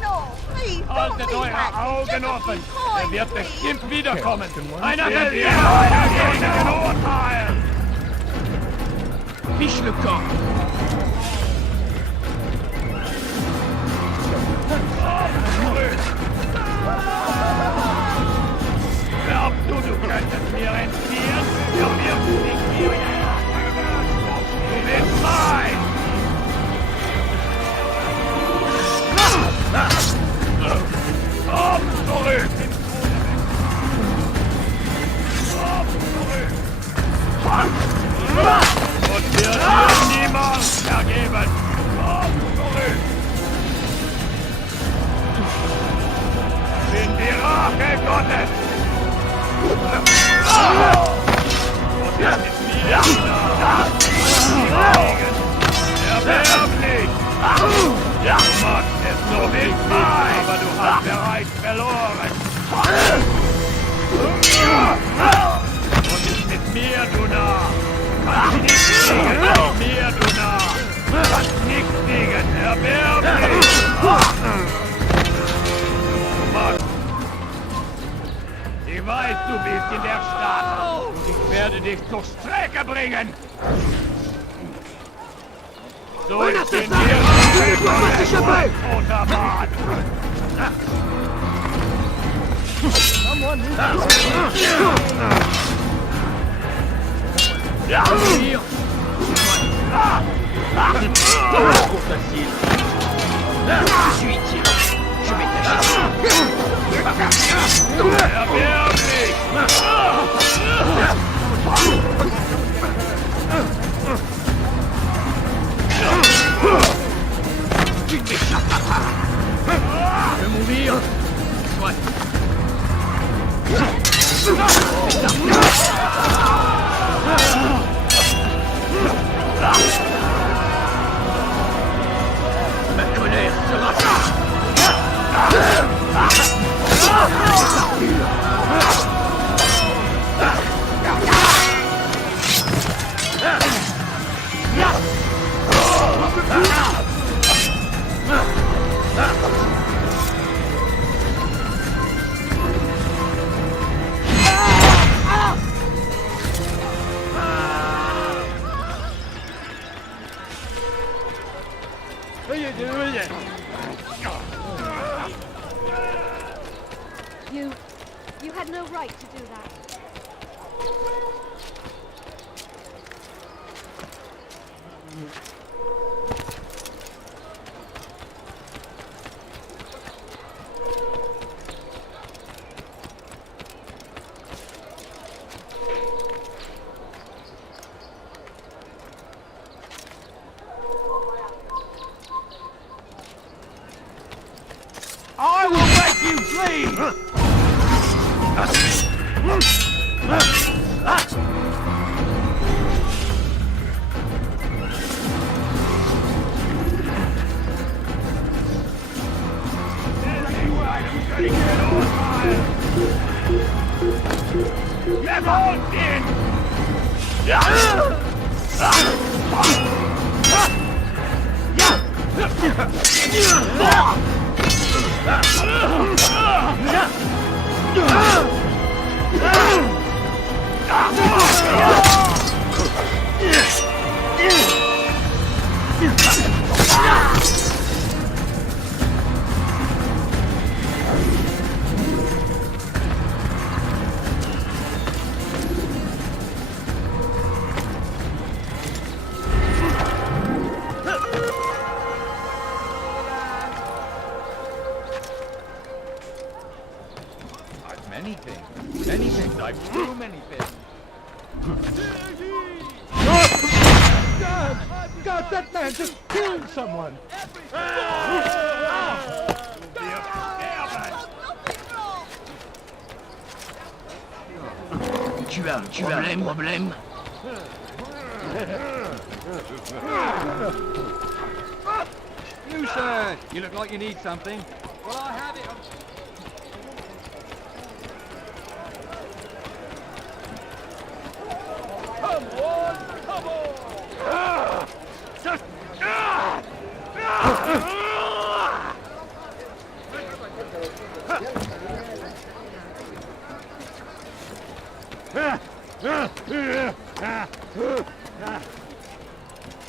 No, please, Haltet don't leave eure that. Augen Just offen! point, Er wird please. bestimmt wiederkommen! Einer Einer wird einer gegen urteilen! Fiche le camp. Glaubst du, du könntest mir entziehen? Du wirst nicht hier! Du bist mein! Komm zurück! Komm zurück! Und wird dir niemand vergeben! Komm zurück! In die Rache Gottes! Und er ist mir erbärmlich! Du magst es nur nicht, aber du hast bereits verloren! Und ist mit mir, du Narr! Kannst nicht fliegen, mit mir, du Narr! Kannst nicht fliegen, erbärmlich! Du magst... Ich weiß, du bist in der Stadt. Und ich werde dich zur Strecke bringen. So ist in dir toter Mann. Hier. Trop facile. Je suis tiré. Je vais Erbärmlich! Tu t'échapperas pas. Je vais mourir. Soit. Ma colère sera... You had no right to do that. I will make you flee! Get on in! Many things. I've too many things. God, that man just killed someone! Tu as un problème? You, sir! You look like you need something. Well, I have it. Come on! Come on! Just...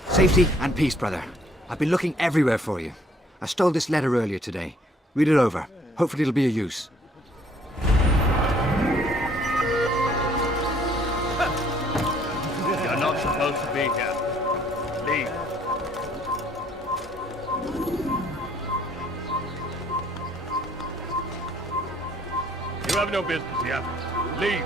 Safety and peace, brother. I've been looking everywhere for you. I stole this letter earlier today. Read it over. Hopefully it'll be of use. You're not supposed to be here. Leave. You have no business here. Leave.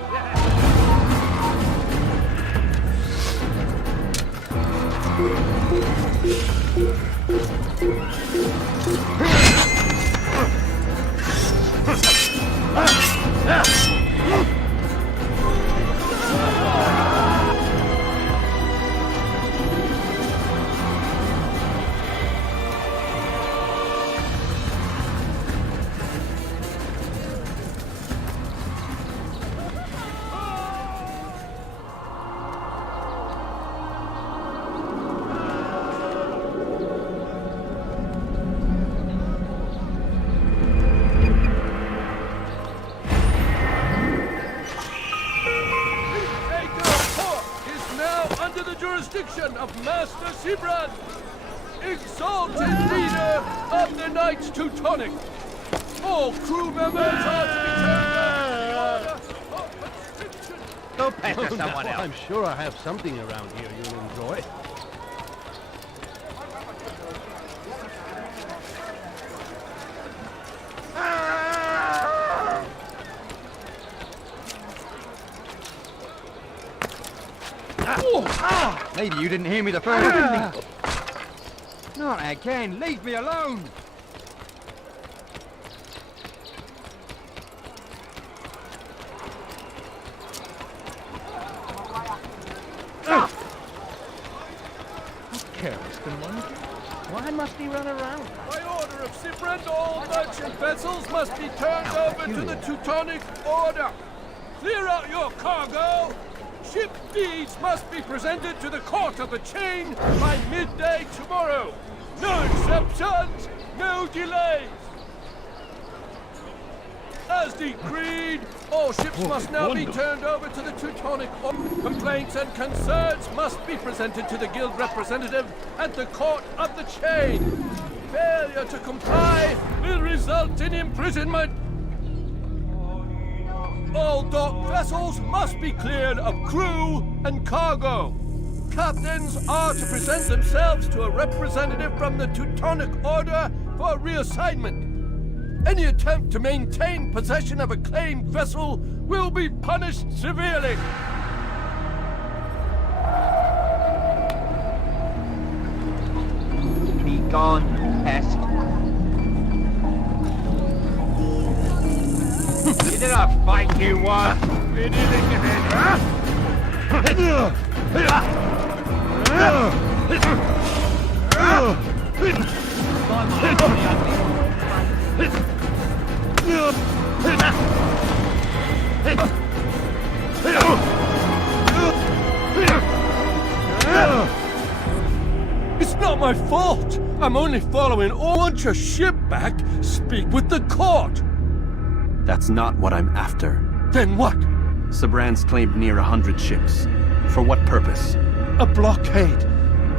Jurisdiction of Master Sibrand, exalted leader of the Knights Teutonic. All crew members are to be turned over to the order of conscription. Go pester someone else. I'm sure I have something around here you'll enjoy. Maybe you didn't hear me the first time. Not again. Leave me alone. Careless one. Why must he run around? By order of Sibrand, all merchant vessels must be turned over to the Teutonic Order. Clear out your cargo. Ship deeds must be presented to the Court of the Chain by midday tomorrow. No exceptions, no delays. As decreed, all ships must now be turned over to the Teutonic Order. Complaints and concerns must be presented to the guild representative at the Court of the Chain. Failure to comply will result in imprisonment. All dock vessels must be cleared of crew and cargo. Captains are to present themselves to a representative from the Teutonic Order for reassignment. Any attempt to maintain possession of a claimed vessel will be punished severely. Be gone, pest. Is it a fight you want? It isn't, Commander. It's not my fault. I'm only following. Want your ship back? Speak with the court. That's not what I'm after. Then what? Sabran's claimed near 100 ships. For what purpose? A blockade.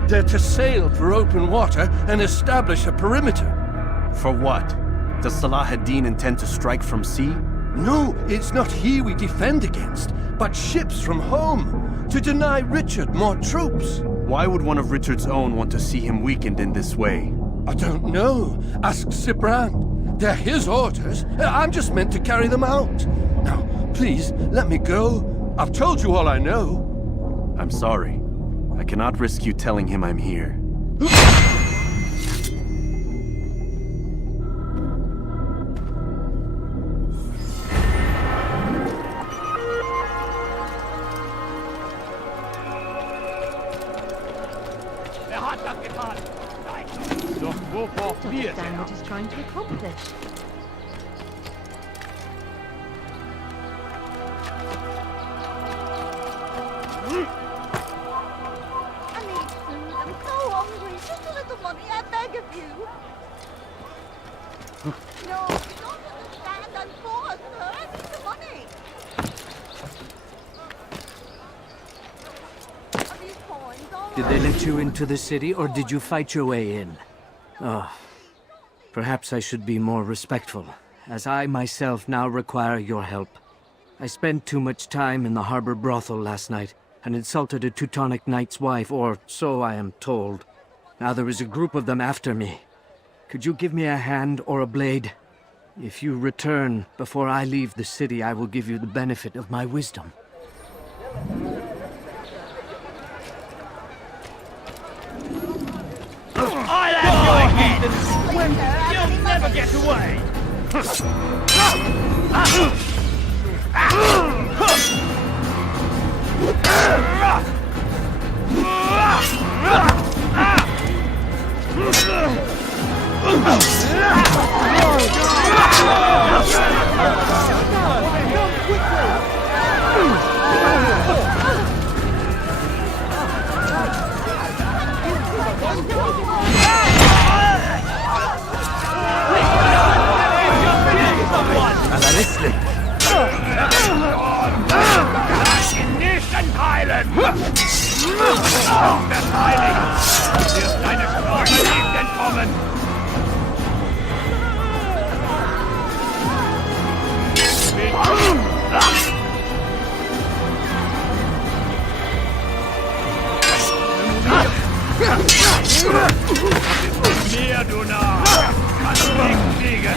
They're to sail for open water and establish a perimeter. For what? Does Salah ad-Din intend to strike from sea? No, it's not he we defend against, but ships from home, to deny Richard more troops. Why would one of Richard's own want to see him weakened in this way? I don't know. Ask Sibran. They're his orders. I'm just meant to carry them out. Now, please, let me go. I've told you all I know. I'm sorry. I cannot risk you telling him I'm here. I don't understand what he's trying to accomplish. I need food. I'm so hungry. Just a little money, I beg of you. No, you don't understand. I'm poor, sir. I need the money. Are these coins all Did they let you into the city, or did you fight your way in? Oh, perhaps I should be more respectful, as I myself now require your help. I spent too much time in the harbor brothel last night, and insulted a Teutonic knight's wife, or so I am told. Now there is a group of them after me. Could you give me a hand or a blade? If you return before I leave the city, I will give you the benefit of my wisdom. I'll have your head! You'll never get away! Alla Rislik! In nächsten Teilen! Verteidigen! Wirst deine Sprache nicht entkommen! Mehr, du Narr! Kannst nicht fliegen!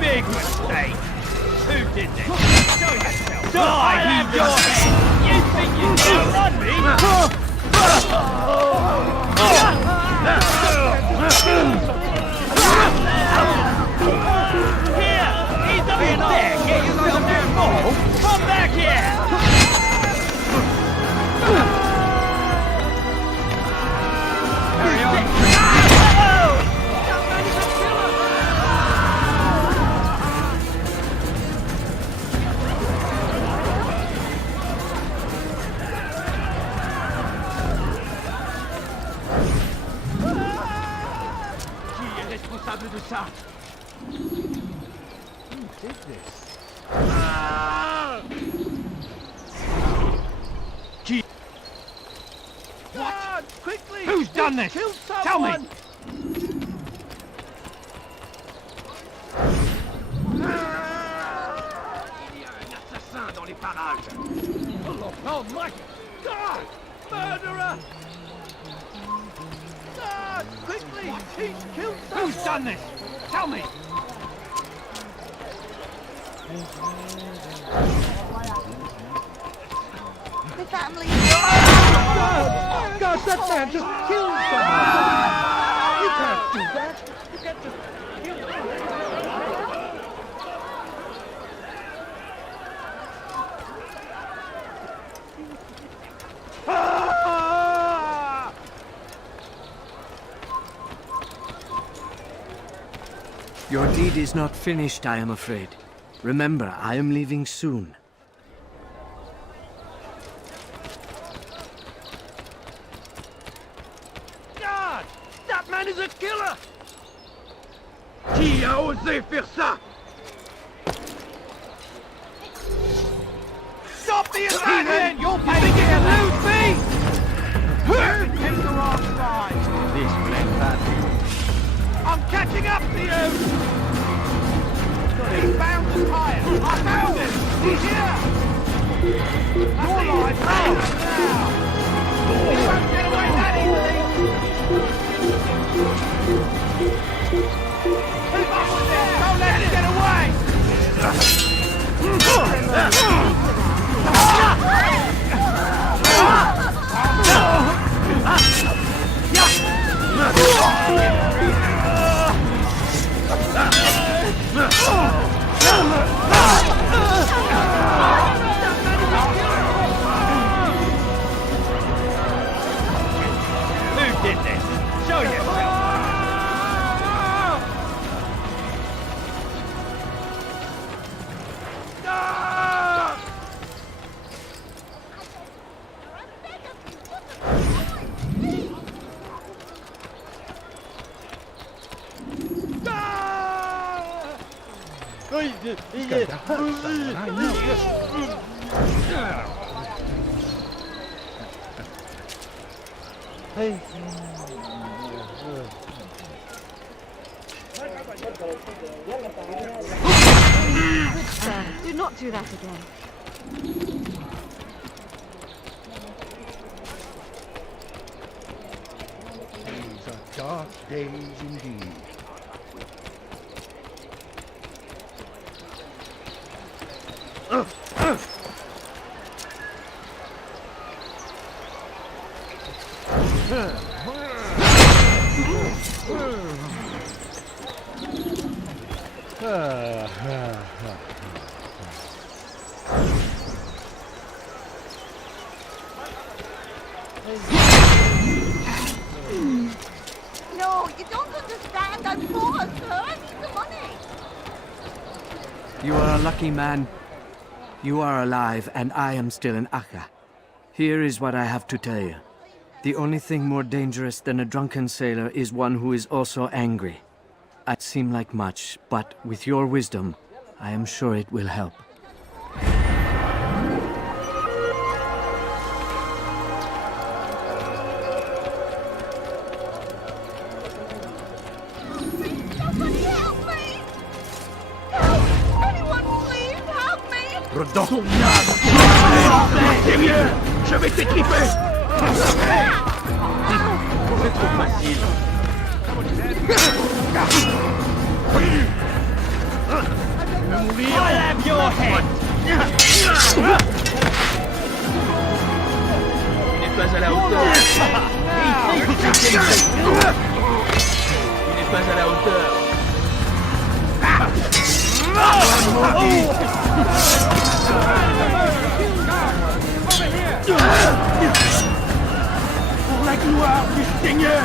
Big mistake. Who did this? Show yourself. Die, you your head. You think you can run me? Here, he's up in there. Get yourself there, more. Come back here. Carry on. De ça. Who did this? Gee. What? Quickly! Who's done this? Tell me! Il y a un assassin dans les parages. Oh my God! Murderer! Quickly! He's killed someone! Who's done this? Tell me! The family... God, that man just killed someone! You can't do that! You can't just kill Your deed is not finished, I am afraid. Remember, I am leaving soon. God! That man is a killer! Qui a osé faire ça? Stop the attack! You're think you can lose me? Take the wrong side! This will end badly. I'm catching up to you! He's bound to tire! I found him! He's here! You're alive now! He won't get away that easily! Keep up with him! Don't let him get away! Who did this? Show yourself! Hey. Good sir, do not do that again. These are dark days indeed. No, you don't understand. I'm poor, sir. I need the money. You are a lucky man. You are alive, and I am still in Akka. Here is what I have to tell you. The only thing more dangerous than a drunken sailor is one who is also angry. It seems like much, but with your wisdom, I am sure it will help. Rodrigues! Derrière! Je vais t'étriper! C'est trop facile. I'll have your head! Il n'est pas à la hauteur. Il n'est pas à la hauteur. Pour la gloire du Seigneur!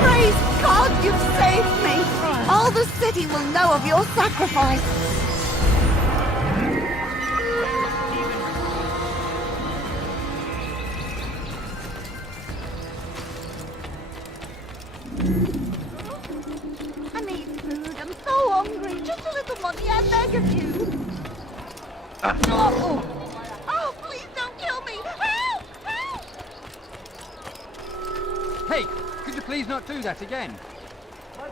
Praise God, you've saved me. All the city will know of your sacrifice. I need food. I'm so hungry. Just a little money, I beg of you. Oh, please don't kill me. Help! Help! Hey, could you please not do that again?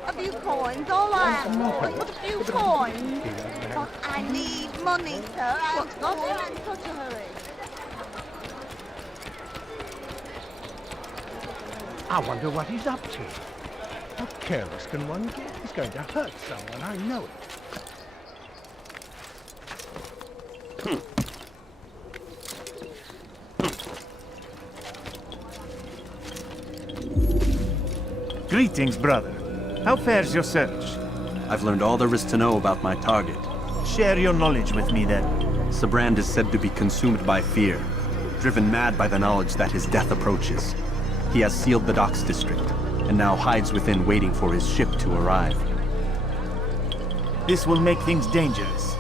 A few coins, all I ask for. Just a few coins. But I need money, sir. I'm not in such a hurry. I wonder what he's up to. How careless can one get? He's going to hurt someone, I know it. Greetings, brother. How fares your search? I've learned all there is to know about my target. Share your knowledge with me, then. Sibrand is said to be consumed by fear, driven mad by the knowledge that his death approaches. He has sealed the docks district, and now hides within waiting for his ship to arrive. This will make things dangerous.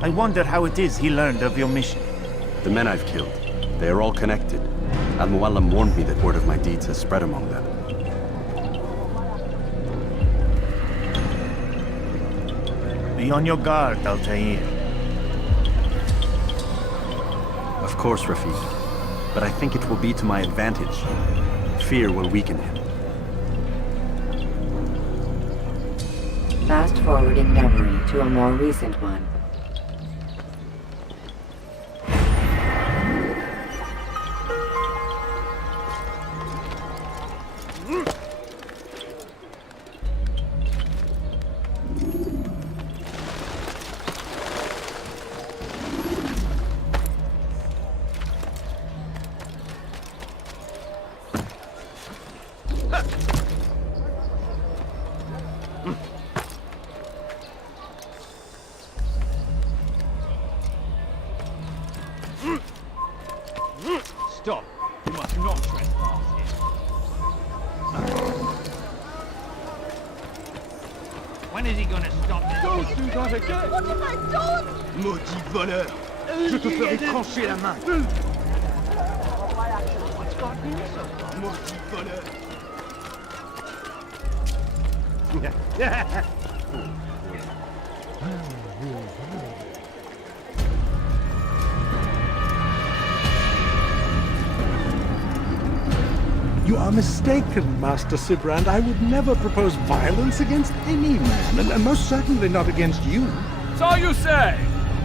I wonder how it is he learned of your mission. The men I've killed, they are all connected. Al-Muallim warned me that word of my deeds has spread among them. Be on your guard, Altair. Of course, Rafiq. But I think it will be to my advantage. Fear will weaken him. Fast forwarding memory to a more recent one. Stop! You must not trespass here. When is he gonna stop this? Don't do that again! What have I done? Maudit voleur! Je te ferai trancher la main! You are mistaken, Master Sibrand. I would never propose violence against any man, and most certainly not against you. So you say,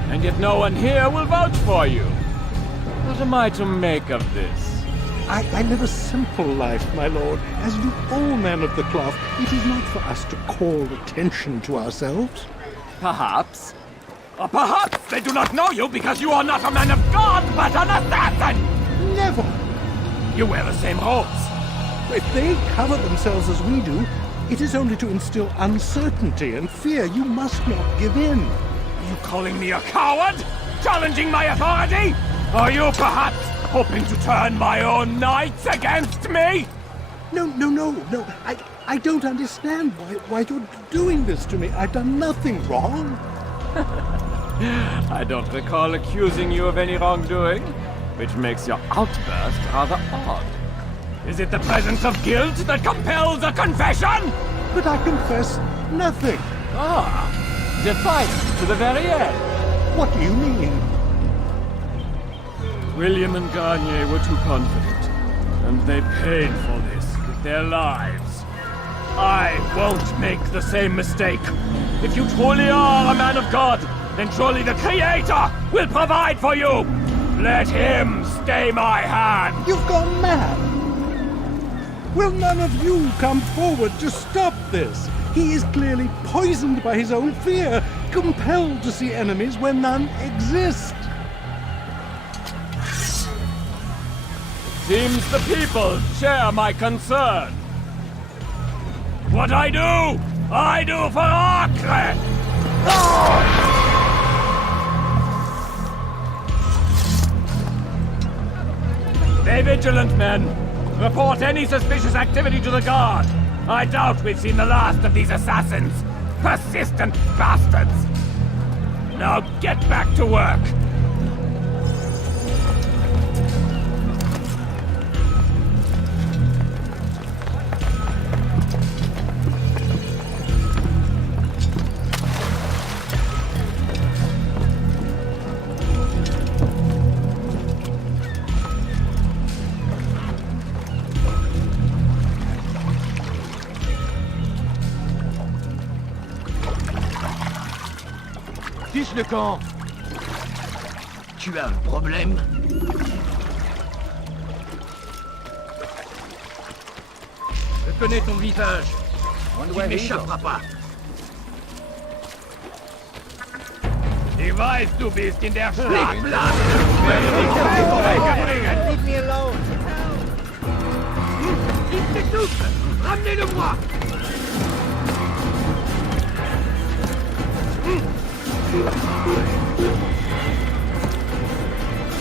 and yet no one here will vouch for you. What am I to make of this? I live a simple life, my lord. As do all men of the cloth, it is not for us to call attention to ourselves. Perhaps. Or perhaps they do not know you because you are not a man of God, but an assassin! Never! You wear the same robes. If they cover themselves as we do, it is only to instill uncertainty and fear. You must not give in. Are you calling me a coward? Challenging my authority? Are you perhaps hoping to turn my own knights against me? No. I don't understand why you're doing this to me. I've done nothing wrong. I don't recall accusing you of any wrongdoing, which makes your outburst rather odd. Is it the presence of guilt that compels a confession? But I confess nothing. Ah, defiant to the very end. What do you mean? William and Garnier were too confident, and they paid for this with their lives. I won't make the same mistake. If you truly are a man of God, then surely the Creator will provide for you. Let him stay my hand. You've gone mad. Will none of you come forward to stop this? He is clearly poisoned by his own fear, compelled to see enemies where none exist. Seems the people share my concern. What I do for Acre! Stay vigilant, men. Report any suspicious activity to the guard. I doubt we've seen the last of these assassins. Persistent bastards. Now get back to work. Fiche le camp! Tu as un problème? Je connais ton visage. Tu m'échapperas pas. Ich weiß, du bist in der Stadt. Leave me alone. Il t'étouffe! Ramenez-le-moi!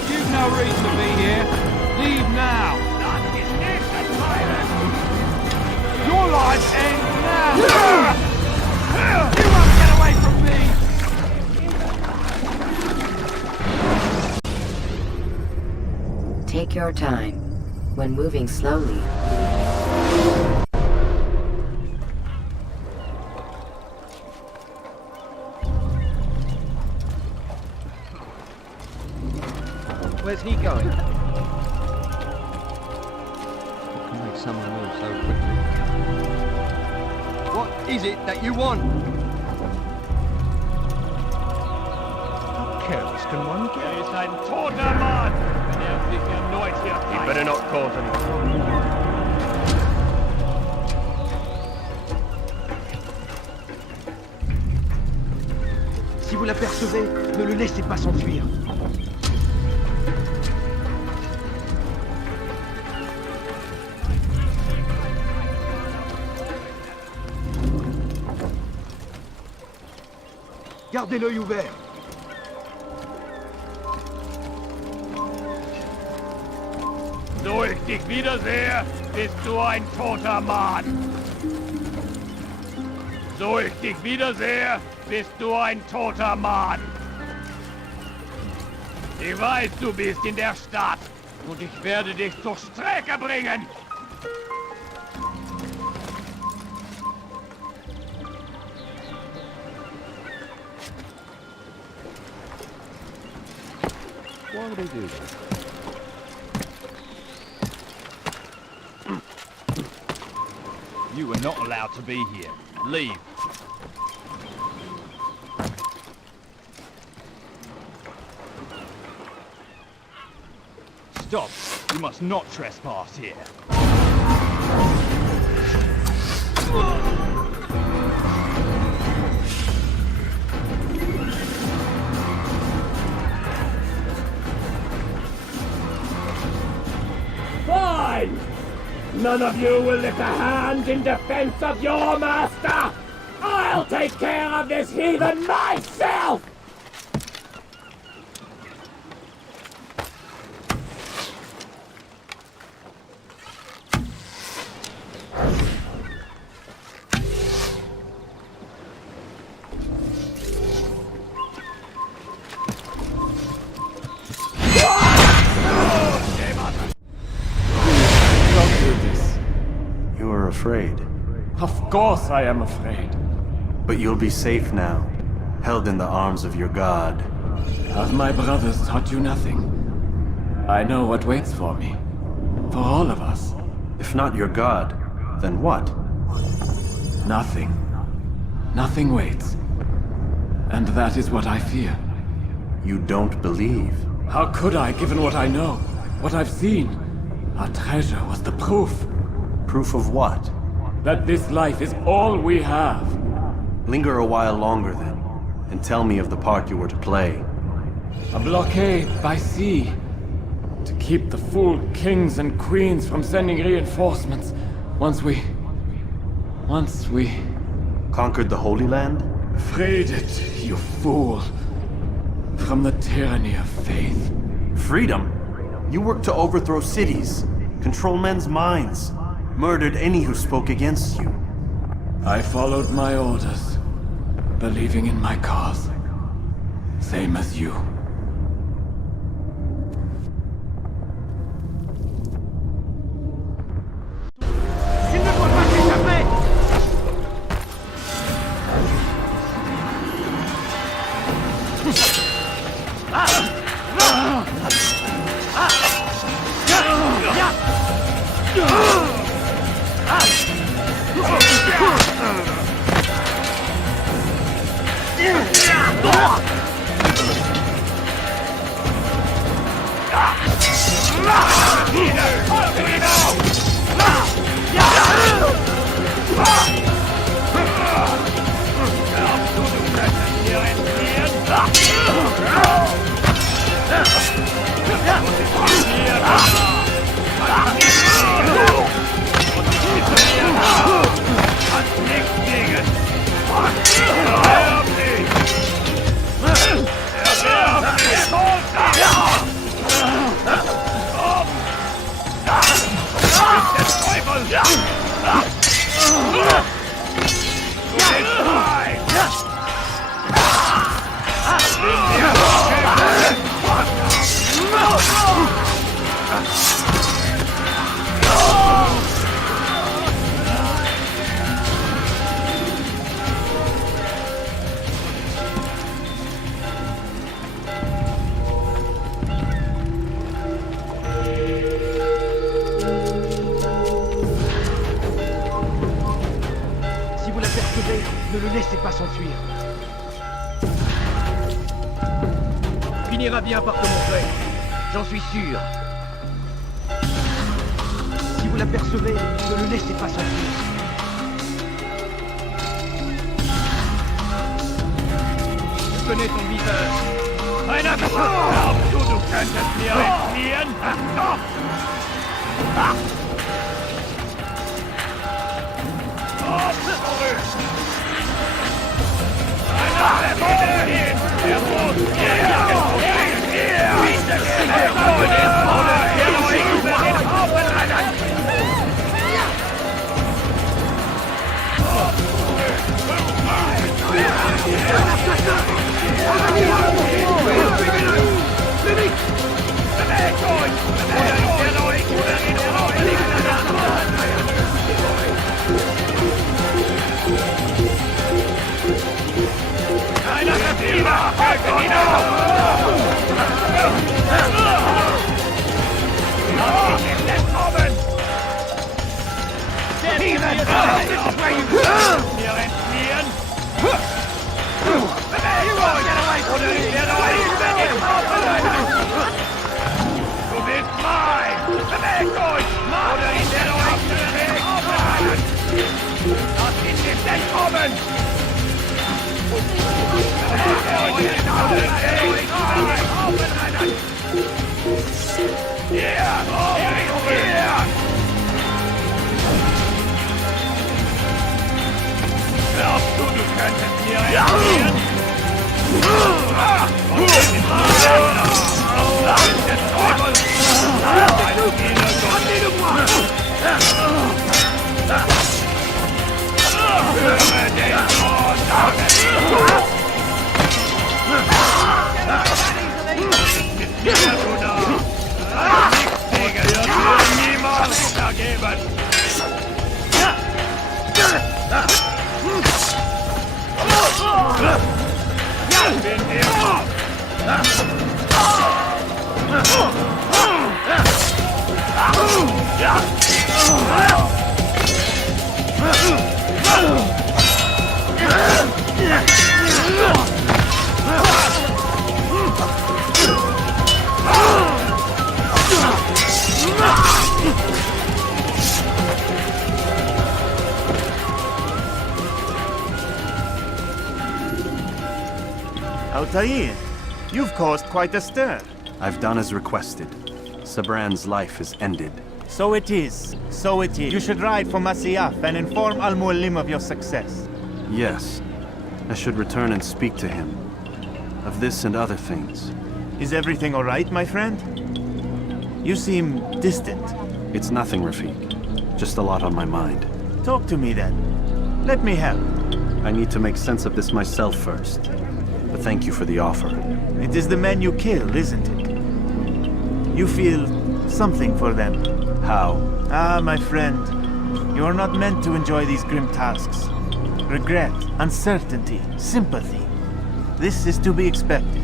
You've no reason to be here. Leave now. Your life ends now. You won't get away from me. Take your time. When moving slowly, Where's he going? What can make someone move so quickly? What is it that you want? How careless can one get? Er ist ein toter Mann, wenn sich erneut hier zeigt. You better not cause any trouble. Si vous l'apercevez, ne le laissez pas s'enfuir. Gardez l'œil ouvert. So ich dich wiedersehe, bist du ein toter Mann. So ich dich wiedersehe, bist du ein toter Mann. Ich weiß, du bist in der Stadt. und ich werde dich zur Strecke bringen! Why would they do that? You are not allowed to be here. Leave. Stop. You must not trespass here. Fine! None of you will lift a hand in defense of your master! I'll take care of this heathen myself! You are afraid. Of course I am afraid. But you'll be safe now, held in the arms of your god. Have my brothers taught you nothing? I know what waits for me. For all of us. If not your god, then what? Nothing. Nothing waits. And that is what I fear. You don't believe? How could I, given what I know? What I've seen? Our treasure was the proof. Proof of what? That this life is all we have. Linger a while longer then, and tell me of the part you were to play. A blockade by sea. To keep the fool kings and queens from sending reinforcements. Once we... Conquered the Holy Land? Freed it, you fool. From the tyranny of faith. Freedom? You worked to overthrow cities, control men's minds, murdered any who spoke against you. I followed my orders, believing in my cause. Same as you. Ne le laissez pas s'enfuir. Finira bien par te montrer. J'en suis sûr. Si vous l'apercevez, ne le laissez pas s'enfuir. Je connais ton visage. Einer glaubst du, du könntest mir entfliehen? Let me go! Altair, you've caused quite a stir. I've done as requested. Sabran's life is ended. So it is. So it is. You should ride for Masyaf and inform Al-Mualim of your success. Yes. I should return and speak to him. Of this and other things. Is everything all right, my friend? You seem distant. It's nothing, Rafiq. Just a lot on my mind. Talk to me then. Let me help. I need to make sense of this myself first. But thank you for the offer. It is the men you kill, isn't it? You feel something for them. How? Ah, my friend. You are not meant to enjoy these grim tasks. Regret, uncertainty, sympathy. This is to be expected.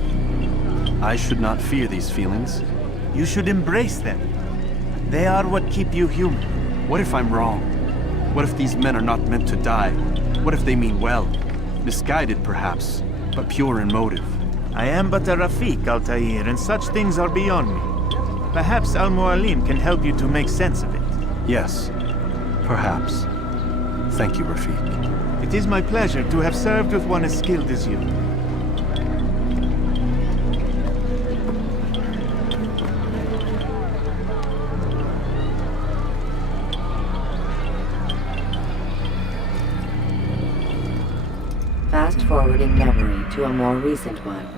I should not fear these feelings. You should embrace them. They are what keep you human. What if I'm wrong? What if these men are not meant to die? What if they mean well? Misguided, perhaps, but pure in motive. I am but a Rafiq, Altair, and such things are beyond me. Perhaps Al-Mualim can help you to make sense of it. Yes, perhaps. Thank you, Rafiq. It is my pleasure to have served with one as skilled as you. Fast-forwarding memory to a more recent one.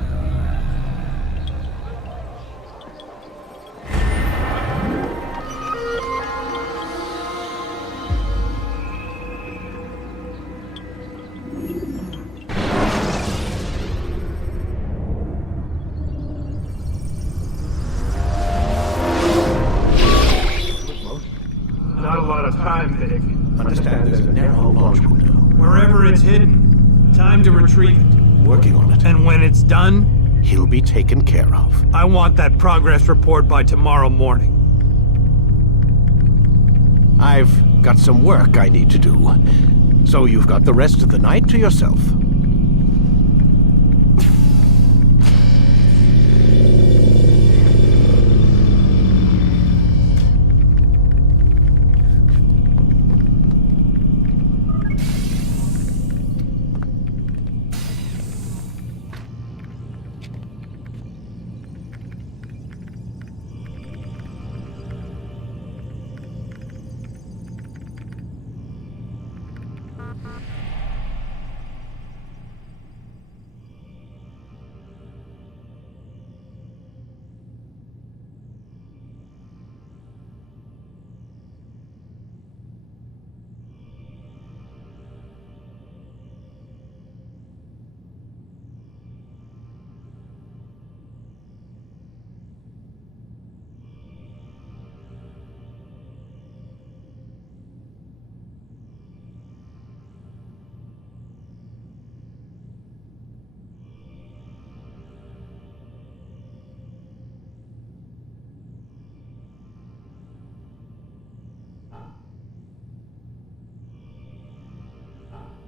Not a lot of time, Vic. Understand there's a narrow launch window. Wherever it's hidden, time to retrieve it. Working on it. And when it's done, He'll be taken care of. I want that progress report by tomorrow morning. I've got some work I need to do. So you've got the rest of the night to yourself.